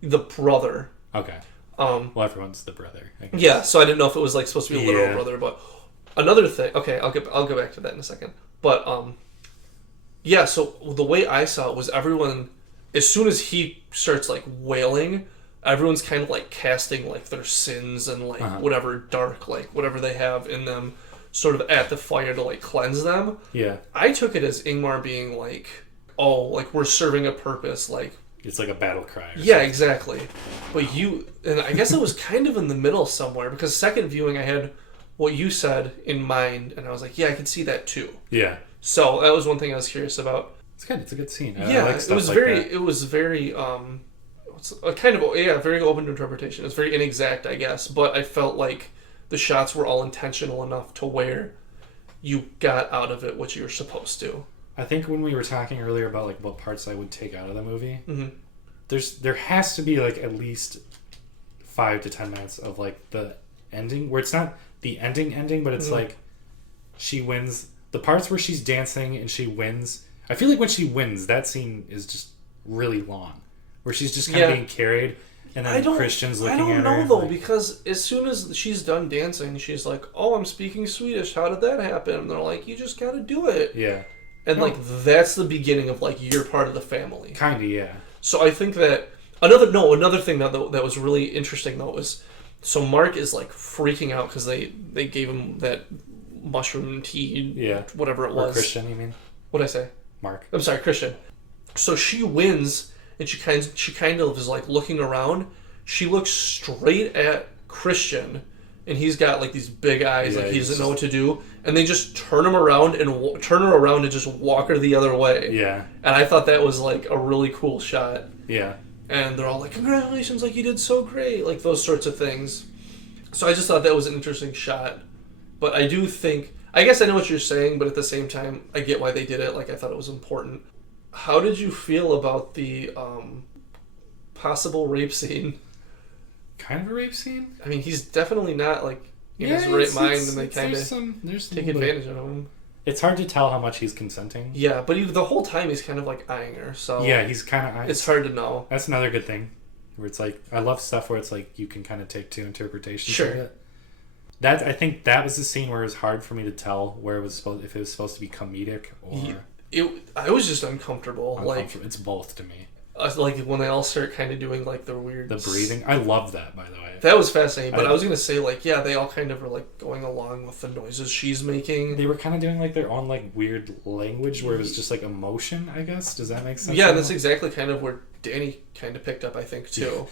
The brother. Okay. Well, everyone's the brother. Yeah, so I didn't know if it was like supposed to be a literal brother, but another thing. Okay, I'll go back to that in a second. But yeah, so the way I saw it was everyone, as soon as he starts like wailing, everyone's kind of like casting like their sins and like whatever dark, like whatever they have in them, sort of at the fire to like cleanse them. Yeah. I took it as Ingmar being like, oh, like we're serving a purpose, like it's like a battle cry. Yeah, exactly. But and I guess it was kind of in the middle somewhere, because second viewing I had what you said in mind, and I was like, yeah, I could see that too. Yeah. So that was one thing I was curious about. It's good. It's a good scene. Yeah, I like stuff it was very kind of very open to interpretation. It's very inexact, I guess, but I felt like the shots were all intentional enough to where you got out of it what you were supposed to. I think when we were talking earlier about like what parts I would take out of the movie, there has to be like at least 5 to 10 minutes of like the ending where it's not the ending, but it's like she wins. The parts where she's dancing and she wins. I feel like when she wins, that scene is just really long, where she's just kind of being carried. And then Christian's looking at her. I don't know, though, because as soon as she's done dancing, she's like, oh, I'm speaking Swedish. How did that happen? And they're like, you just got to do it. Yeah. And, like, that's the beginning of, like, you're part of the family. Kind of, yeah. So I think that... Another thing that was really interesting, though, was... So Mark is, like, freaking out because they gave him that mushroom tea, whatever it was. Or Christian, you mean? What'd I say? Mark. I'm sorry, Christian. So she wins... And she kind of is like looking around. She looks straight at Christian, and he's got like these big eyes, like he doesn't know what to do. And they just turn her around and just walk her the other way. Yeah. And I thought that was like a really cool shot. Yeah. And they're all like, "Congratulations! Like you did so great!" Like those sorts of things. So I just thought that was an interesting shot. But I do think, I guess I know what you're saying, but at the same time, I get why they did it. Like I thought it was important. How did you feel about the possible rape scene? Kind of a rape scene? I mean, he's definitely not, like, in his right mind, and they kind of take advantage of him. It's hard to tell how much he's consenting. Yeah, but the whole time he's kind of like eyeing her. So yeah, he's kind of eyeing. It's hard to know. That's another good thing, where it's like I love stuff where it's like you can kind of take two interpretations sure. of it. I think that was the scene where it was hard for me to tell where it was if it was supposed to be comedic or. I was just uncomfortable. Like it's both to me. Like when they all start kind of doing like the weird... The breathing. I love that, by the way. That was fascinating. But I was going to say, like, yeah, they all kind of were like going along with the noises she's making. They were kind of doing like their own like weird language where it was just like emotion, I guess. Does that make sense? Yeah, that's exactly kind of where Danny kind of picked up, I think, too.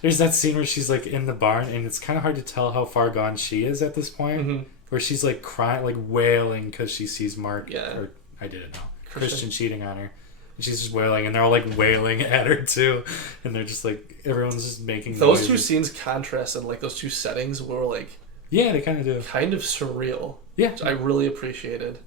There's that scene where she's like in the barn and it's kind of hard to tell how far gone she is at this point. Mm-hmm. Where she's like crying, like wailing because she sees Mark, or I didn't know, Christian cheating on her. And she's just wailing, and they're all like wailing at her too, and they're just like everyone's just making those noises. Two scenes contrasted, like those two settings were like they kind of do kind of surreal. Yeah, which I really appreciated.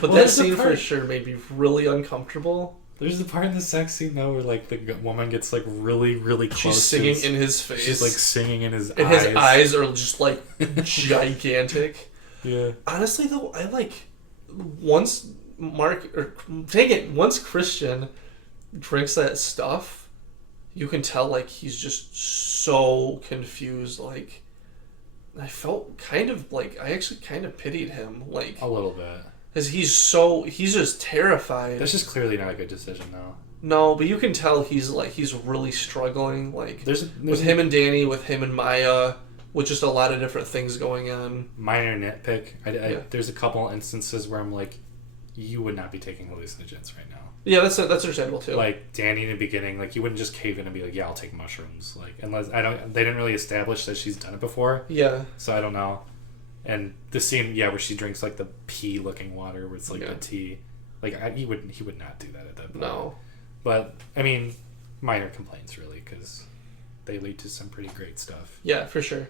But that scene for sure made me really uncomfortable. There's the part in the sex scene though where like the woman gets like really really close. She's singing in his face. She's like singing in his eyes. And his eyes are just like gigantic. Yeah. Honestly though, I like once Christian drinks that stuff, you can tell like he's just so confused. Like I felt kind of like I actually kind of pitied him, like a little bit, because he's just terrified. That's just clearly not a good decision, though. No, but you can tell he's really struggling. Like there's with him and Danny, with him and Maya, with just a lot of different things going on. Minor nitpick. There's a couple instances where I'm like, you would not be taking hallucinogens right now. Yeah, that's understandable too. Like Danny in the beginning, like you wouldn't just cave in and be like, yeah, I'll take mushrooms. Like unless they didn't really establish that she's done it before. Yeah. So I don't know. And the scene, where she drinks like the pea-looking water, where it's like the tea. Like he would not do that at that point. No. But I mean, minor complaints really, because they lead to some pretty great stuff. Yeah, for sure.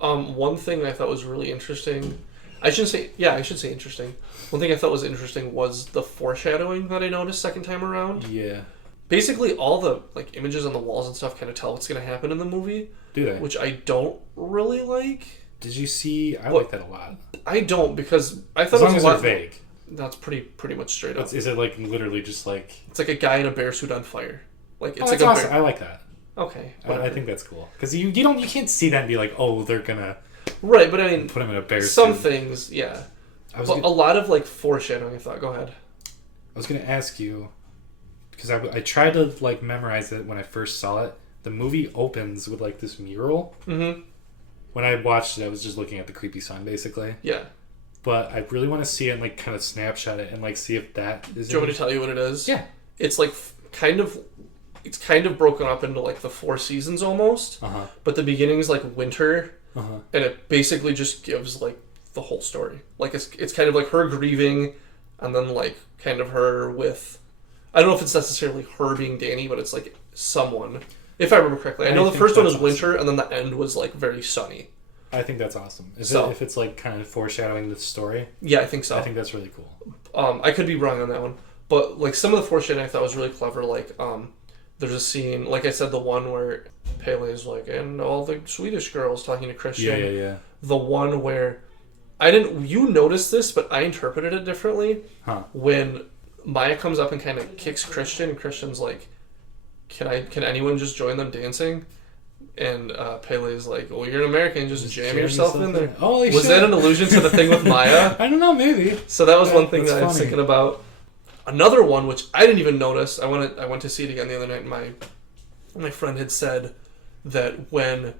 One thing I thought was really interesting. I should say interesting. One thing I thought was interesting was the foreshadowing that I noticed second time around. Yeah. Basically, all the like images on the walls and stuff kind of tell what's going to happen in the movie. Do they? Which I don't really like. Did you see? I like that a lot. I don't, because I thought as long as they're vague. That's pretty much straight up. Is it like literally just like? It's like a guy in a bear suit on fire. Like it's like awesome. I like that. Okay. I think that's cool because you can't see that and be like, oh, they're gonna. Right, but I mean, put him in a bear suit. Some things, yeah. But a lot of like foreshadowing. I thought. Go ahead. I was gonna ask you because I tried to like memorize it when I first saw it. The movie opens with like this mural. Mm-hmm. When I watched it, I was just looking at the creepy sign, basically. Yeah. But I really want to see it and like kind of snapshot it and like see if that is. Do you want me to tell you what it is? Yeah. It's like it's kind of broken up into like the 4 seasons almost. Uh-huh. But the beginning is like winter. Uh-huh. And it basically just gives like the whole story. Like it's kind of like her grieving, and then like kind of her with. I don't know if it's necessarily her being Danny, but it's like someone. If I remember correctly, I know the first one was winter, and then the end was like very sunny. I think that's awesome. If it's like kind of foreshadowing the story? Yeah, I think so. I think that's really cool. I could be wrong on that one, but like some of the foreshadowing I thought was really clever. Like there's a scene, like I said, the one where Pele's like, and all the Swedish girls talking to Christian. Yeah. The one where you noticed this, but I interpreted it differently. Huh. When Maya comes up and kind of kicks Christian, and Christian's like, Can anyone just join them dancing? And Pele's like, well, you're an American, just jam yourself in there. Holy was shit. that an allusion to the thing with Maya? I don't know, maybe. So that was one thing that I was thinking about. Another one, which I didn't even notice, I went to see it again the other night, and my friend had said that when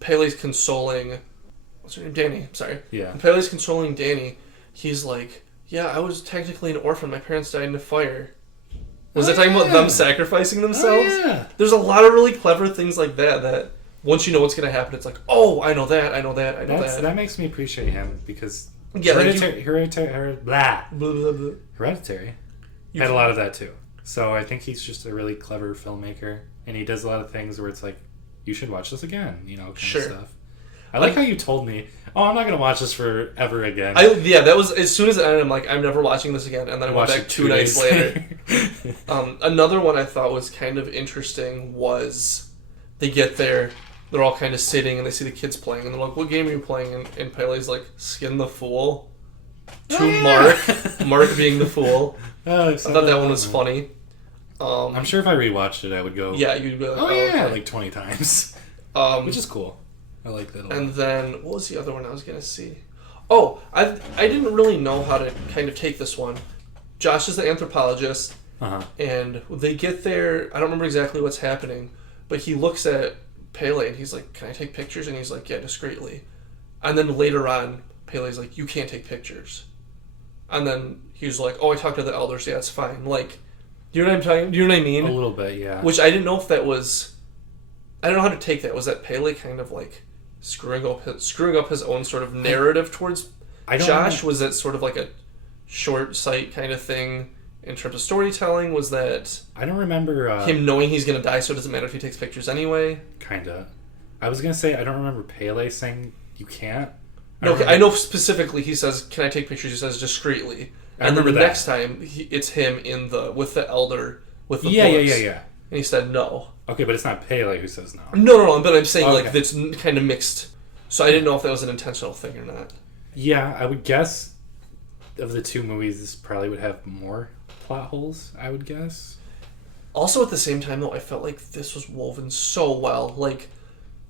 Pele's consoling, what's her name? Danny, sorry. Yeah. When Pele's consoling Danny, he's like, yeah, I was technically an orphan, my parents died in a fire. Was it talking about them sacrificing themselves? Oh, yeah. There's a lot of really clever things like that once you know what's going to happen, it's like, oh, I know that. That makes me appreciate him because Hereditary had a lot of that too. So I think he's just a really clever filmmaker, and he does a lot of things where it's like, you should watch this again, kind of stuff. I like how you told me, oh, I'm not going to watch this forever again. That was, as soon as it ended, I'm like, I'm never watching this again. And then I went back 2 nights later. Another one I thought was kind of interesting was they get there, they're all kind of sitting and they see the kids playing and they're like, what game are you playing? And Pele's like, Skin the Fool. Mark being the fool. I thought that one was funny. I'm sure if I rewatched it, I would go... Yeah, you'd be like, okay. Like 20 times. Which is cool. I like that a lot. And then, what was the other one I was going to see? Oh, I didn't really know how to kind of take this one. Josh is the anthropologist, and they get there, I don't remember exactly what's happening, but he looks at Pele and he's like, can I take pictures? And he's like, yeah, discreetly. And then later on, Pele's like, you can't take pictures. And then he's like, oh, I talked to the elders, yeah, it's fine. Like, do you know what I'm talking? Do you know what I mean? A little bit, yeah. Which I didn't know if that was... I don't know how to take that. Was that Pele kind of like screwing up his own sort of narrative towards Josh? Was that sort of like a short sight kind of thing in terms of storytelling? Was that... I don't remember... him knowing he's going to die, so it doesn't matter if he takes pictures anyway? Kinda. I was going to say, I don't remember Pele saying you can't. I know specifically he says, can I take pictures? He says discreetly. And then the next time, it's him with the elder, with the books. Yeah. And he said no. Okay, but it's not Pele who says no. No, but I'm saying like that's kind of mixed. So I didn't know if that was an intentional thing or not. Yeah, I would guess of the two movies, this probably would have more plot holes, I would guess. Also, at the same time, though, I felt like this was woven so well. Like,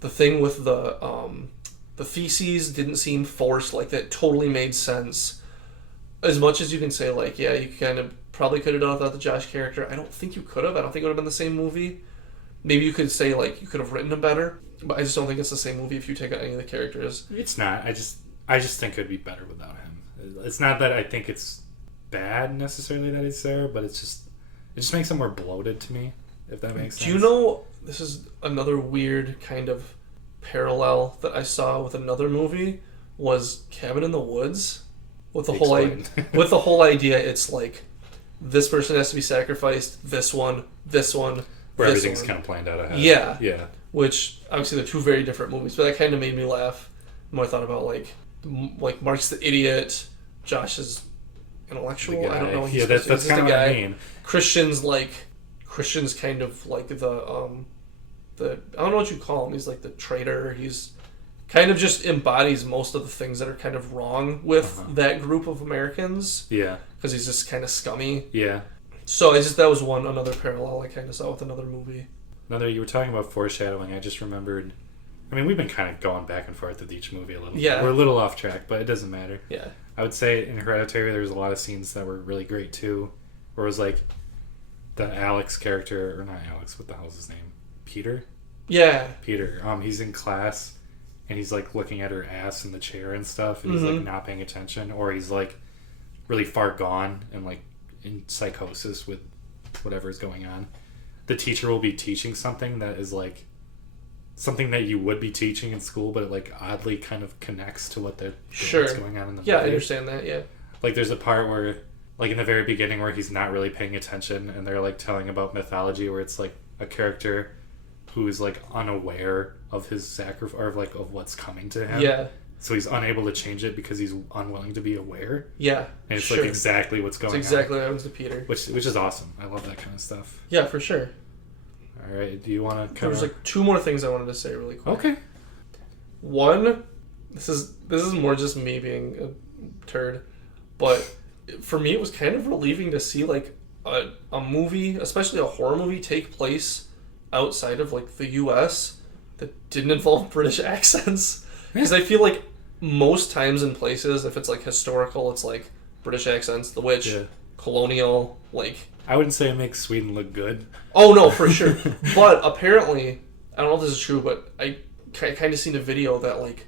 the thing with the feces didn't seem forced. Like, that totally made sense. As much as you can say, like, yeah, you kind of probably could have done without the Josh character. I don't think you could have. I don't think it would have been the same movie. Maybe you could say, like, you could have written him better. But I just don't think it's the same movie if you take out any of the characters. It's not. I just think it would be better without him. It's not that I think it's bad necessarily that he's there, but it just makes him more bloated to me, if that makes sense. Do you know, this is another weird kind of parallel that I saw with another movie, was Cabin in the Woods. With the whole idea, it's like, this person has to be sacrificed, this one, where everything's kind of planned out ahead. Yeah. Which, obviously, they're two very different movies, but that kind of made me laugh. The more I thought about, like Mark's the idiot, Josh is intellectual. I don't know. Yeah, that's kind of what I mean. Christian's kind of like the I don't know what you call him. He's like the traitor. He's kind of just embodies most of the things that are kind of wrong with that group of Americans. Yeah. Because he's just kind of scummy. Yeah. So that was another parallel I kind of saw with another movie. You were talking about foreshadowing. I just remembered. I mean, we've been kind of going back and forth with each movie a little bit. We're a little off track, but it doesn't matter. Yeah. I would say in Hereditary, there was a lot of scenes that were really great too. Where it was like the Alex character, or not Alex, what the hell's his name? Peter? Yeah. Peter. He's in class and he's like looking at her ass in the chair and stuff, and he's like not paying attention, or he's like really far gone and like in psychosis with whatever is going on. The teacher will be teaching something that is like something that you would be teaching in school, but it like oddly kind of connects to what's going on in the movie. I understand that. Yeah. Like there's a part where, like in the very beginning, where he's not really paying attention, and they're like telling about mythology, where it's like a character who is like unaware of his sacrifice, or like of what's coming to him. Yeah. So he's unable to change it because he's unwilling to be aware. Yeah. And it's like exactly what's going on. Exactly what happens to Peter. Which is awesome. I love that kind of stuff. Yeah, for sure. All right. Do you want to cover? There's like two more things I wanted to say really quick. Okay. One, this is more just me being a turd, but for me it was kind of relieving to see like a movie, especially a horror movie, take place outside of like the U.S. that didn't involve British accents. Because I feel like most times in places, if it's like historical, it's like British accents, The Witch, colonial, like... I wouldn't say it makes Sweden look good. Oh, no, for sure. But apparently, I don't know if this is true, but I kind of seen a video that like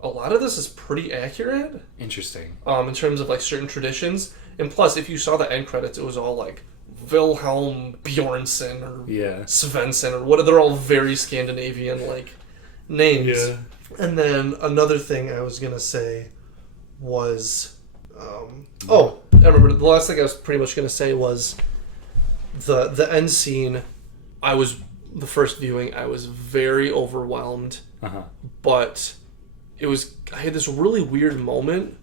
a lot of this is pretty accurate. Interesting. In terms of like certain traditions. And plus, if you saw the end credits, it was all like Wilhelm Bjornsson or Svensson or what. They're all very Scandinavian like names. Yeah. And then another thing I was gonna say was, I remember the last thing I was pretty much gonna say was the end scene. The first viewing, I was very overwhelmed, but I had this really weird moment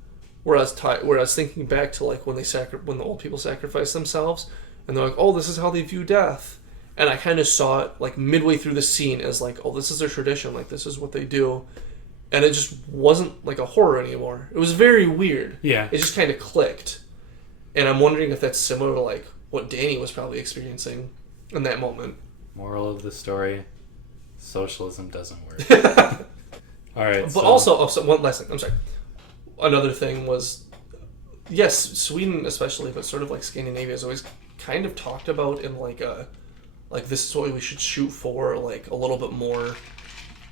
where I was thinking back to like when the old people sacrifice themselves, and they're like, oh, this is how they view death, And I kind of saw it like midway through the scene as like, oh, this is their tradition, like this is what they do. And it just wasn't like a horror anymore. It was very weird. Yeah. It just kind of clicked. And I'm wondering if that's similar to like what Danny was probably experiencing in that moment. Moral of the story, socialism doesn't work. All right. But also, one last thing, I'm sorry. Another thing was, yes, Sweden especially, but sort of like Scandinavia is always kind of talked about in like this is what we should shoot for, like a little bit more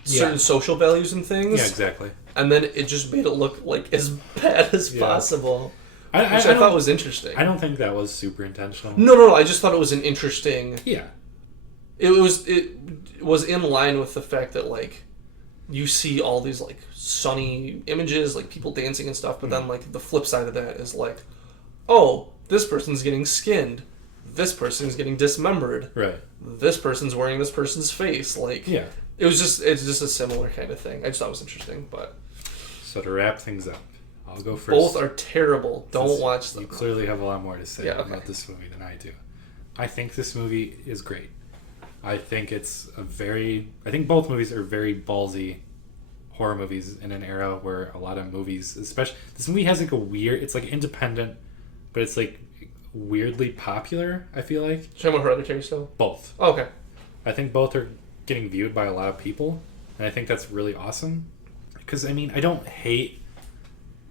certain social values and things. Yeah, exactly. And then it just made it look like as bad as possible. Which I thought was interesting. I don't think that was super intentional. No. I just thought it was an interesting... Yeah. It was in line with the fact that, like, you see all these, like, sunny images, like, people dancing and stuff, but then, like, the flip side of that is, like, oh, this person's getting skinned. This person's getting dismembered. Right. This person's wearing this person's face. Like... Yeah. It's just a similar kind of thing. I just thought it was interesting, but... So to wrap things up, I'll go first. Both are terrible. Don't watch them. You clearly have a lot more to say about this movie than I do. I think this movie is great. I think I think both movies are very ballsy horror movies in an era where a lot of movies, especially... This movie has like a weird... It's like independent, but it's like weirdly popular, I feel like. Talking about Hereditary still? Both. Oh, okay. I think both are getting viewed by a lot of people, and I think that's really awesome. Because, I mean, I don't hate,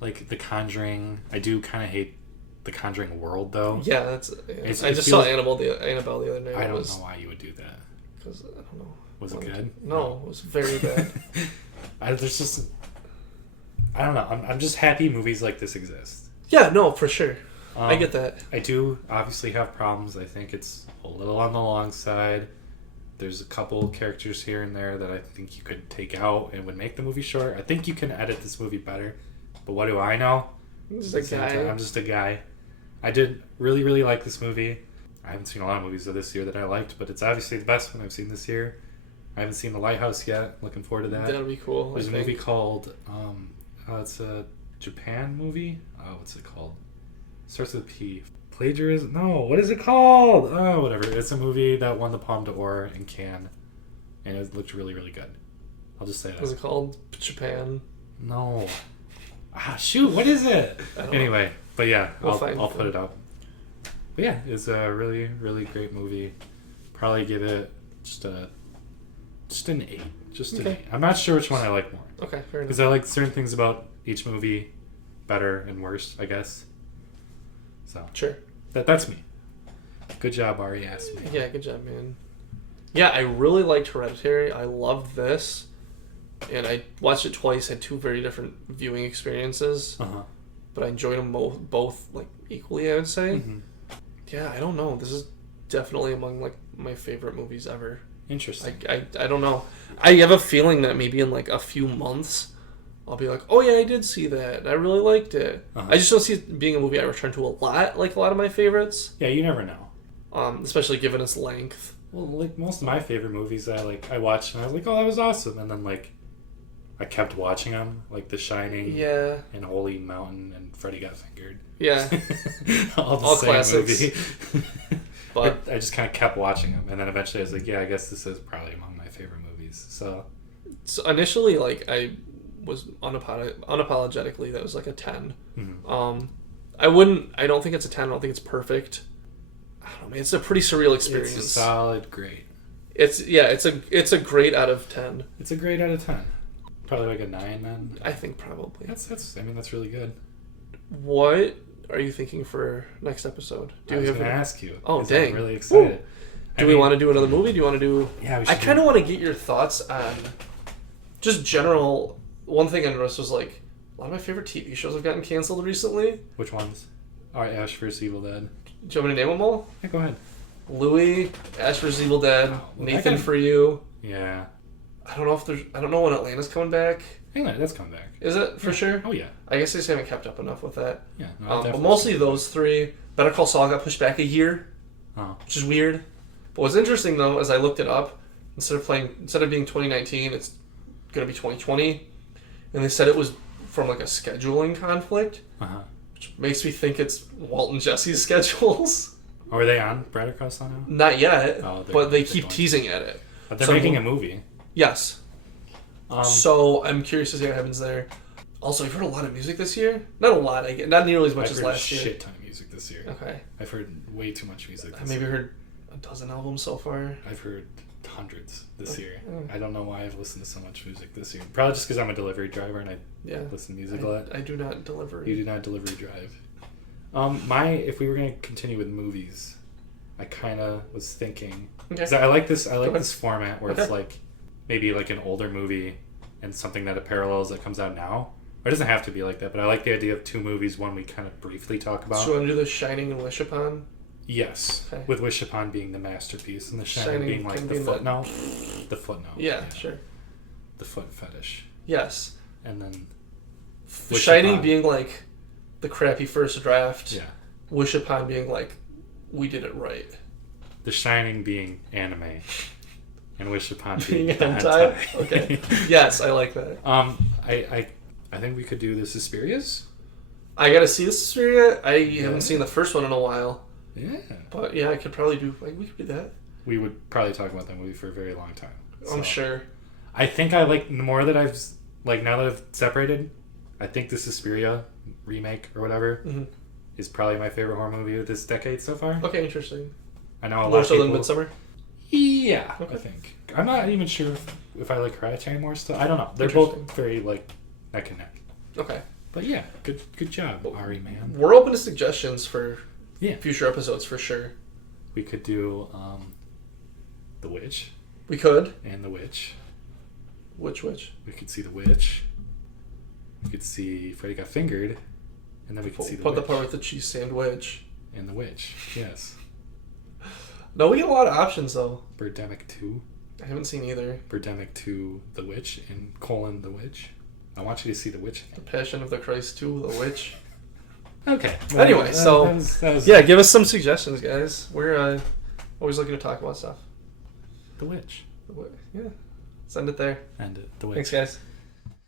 like, The Conjuring. I do kind of hate The Conjuring world, though. Yeah, that's... Yeah. I just saw Annabelle the other night. I don't know why you would do that. Because, I don't know. Was it good? No, it was very bad. There's just... I don't know. I'm just happy movies like this exist. Yeah, no, for sure. I get that. I do obviously have problems. I think it's a little on the long side. There's a couple characters here and there that I think you could take out and would make the movie short. I think you can edit this movie better. But what do I know? I'm just a guy. I'm just a guy. I did really, really like this movie. I haven't seen a lot of movies of this year that I liked, but it's obviously the best one I've seen this year. I haven't seen The Lighthouse yet. Looking forward to that. That'll be cool. There's a movie called... it's a Japan movie. What's it called? Starts with P. Plagiarism? No, what is it called? Oh, whatever. It's a movie that won the Palme d'Or in Cannes, and it looked really, really good. I'll just say that. Was it called Japan? No. Shoot, what is it? Anyway, but yeah, I'll put it up. But yeah, it's a really, really great movie. Probably give it just an 8. Just an 8. I'm not sure which one I like more. Okay, fair enough. Because I like certain things about each movie better and worse, I guess. So sure. That's me. Good job, Ari Aster. Yeah, good job, man. Yeah, I really liked Hereditary. I loved this. And I watched it twice, had 2 very different viewing experiences. Uh-huh. But I enjoyed them both like equally, I would say. Mm-hmm. Yeah, I don't know. This is definitely among like my favorite movies ever. Interesting. I don't know. I have a feeling that maybe in like a few months I'll be like, oh yeah, I did see that. I really liked it. Uh-huh. I just don't see it being a movie I return to a lot, like a lot of my favorites. Yeah, you never know. Especially given its length. Well, like most of my favorite movies, I watched and I was like, oh, that was awesome, and then like I kept watching them, like The Shining, yeah, and Holy Mountain, and Freddy Got Fingered. Yeah, all same classics. Movie. But I just kind of kept watching them, and then eventually I was like, yeah, I guess this is probably among my favorite movies. So initially, like I was unapologetically that was like a 10. Mm-hmm. I don't think it's a 10. I don't think it's perfect. I don't know, man. It's a pretty surreal experience. It's a solid great. It's a great out of 10. It's a great out of 10. Probably like a 9 then. I think probably. That's really good. What are you thinking for next episode? I was going to ask you. Oh, dang. I'm really excited. Do we want to do another movie? Do you want to do... Yeah, we should. I kind of want to get your thoughts on just general... One thing I noticed was like a lot of my favorite TV shows have gotten canceled recently. Which ones? All right, Ash vs. Evil Dead. Do you want me to name them all? Yeah, go ahead. Louis, Ash vs. Evil Dead, Nathan For You. Yeah. I don't know when Atlanta's coming back. Hang on, that's coming back. Is it for sure? Oh yeah. I guess I just haven't kept up enough with that. Yeah. No, but mostly those 3. Better Call Saul got pushed back a year, which is weird. But what's interesting though, as I looked it up, instead of being 2019, it's gonna be 2020. And they said it was from like a scheduling conflict, which makes me think it's Walt and Jesse's schedules. Are they on Better Call Saul now? Not yet, but they keep teasing at it. But they're making a movie. Yes. So I'm curious to see what happens there. Also, I've heard a lot of music this year. Not a lot, not nearly as much as last year. I've heard a shit ton of music this year. Okay. I've heard way too much music this year. I've maybe heard a dozen albums so far. I've heard hundreds this year. I don't know why I've listened to so much music this year. Probably just because I'm a delivery driver and I listen to music a lot. I do not deliver. You do not delivery drive. If we were going to continue with movies, I kind of was thinking... Okay. I like this format where it's like maybe like an older movie and something that it parallels that comes out now. It doesn't have to be like that, but I like the idea of two movies, one we kind of briefly talk about. So you want to do The Shining and Wish Upon? Yes. Okay. With Wish Upon being the masterpiece and The Shining being like the footnote. The footnote. Yeah, sure. The foot fetish. Yes. And then The Shining being like the crappy first draft. Yeah. Wish Upon being like, we did it right. The Shining being anime. And Wish Upon being hentai. Okay. Yes, I like that. I think we could do the Suspirias. I gotta see the Suspiria. I haven't seen the first one in a while. Yeah. But yeah, I could probably do. We could do that. We would probably talk about that movie for a very long time. So. I'm sure. I think I like the more that I've now that I've separated. I think the Suspiria remake or whatever is probably my favorite horror movie of this decade so far. Okay, interesting. I know a lot more of so people... than Midsommar. Yeah, okay. I think. I'm not even sure if I like Hereditary more still. I don't know. They're both very like neck and neck. Okay. But yeah, good job, Ari, man. We're open to suggestions for future episodes for sure. We could do The Witch. We could. And The Witch. Which witch? We could see The Witch. We could see Freddy Got Fingered. And then we could see The Witch. Put the part with the cheese sandwich. And The Witch, yes. No, we get a lot of options though. Birdemic 2. I haven't seen either. Birdemic 2, The Witch, and The Witch. I want you to see The Witch again. The Passion of the Christ 2, The Witch. Okay. Well, anyway, that was give us some suggestions, guys. We're always looking to talk about stuff. The Witch. Yeah. Send it there. End it. The Witch. Thanks, guys.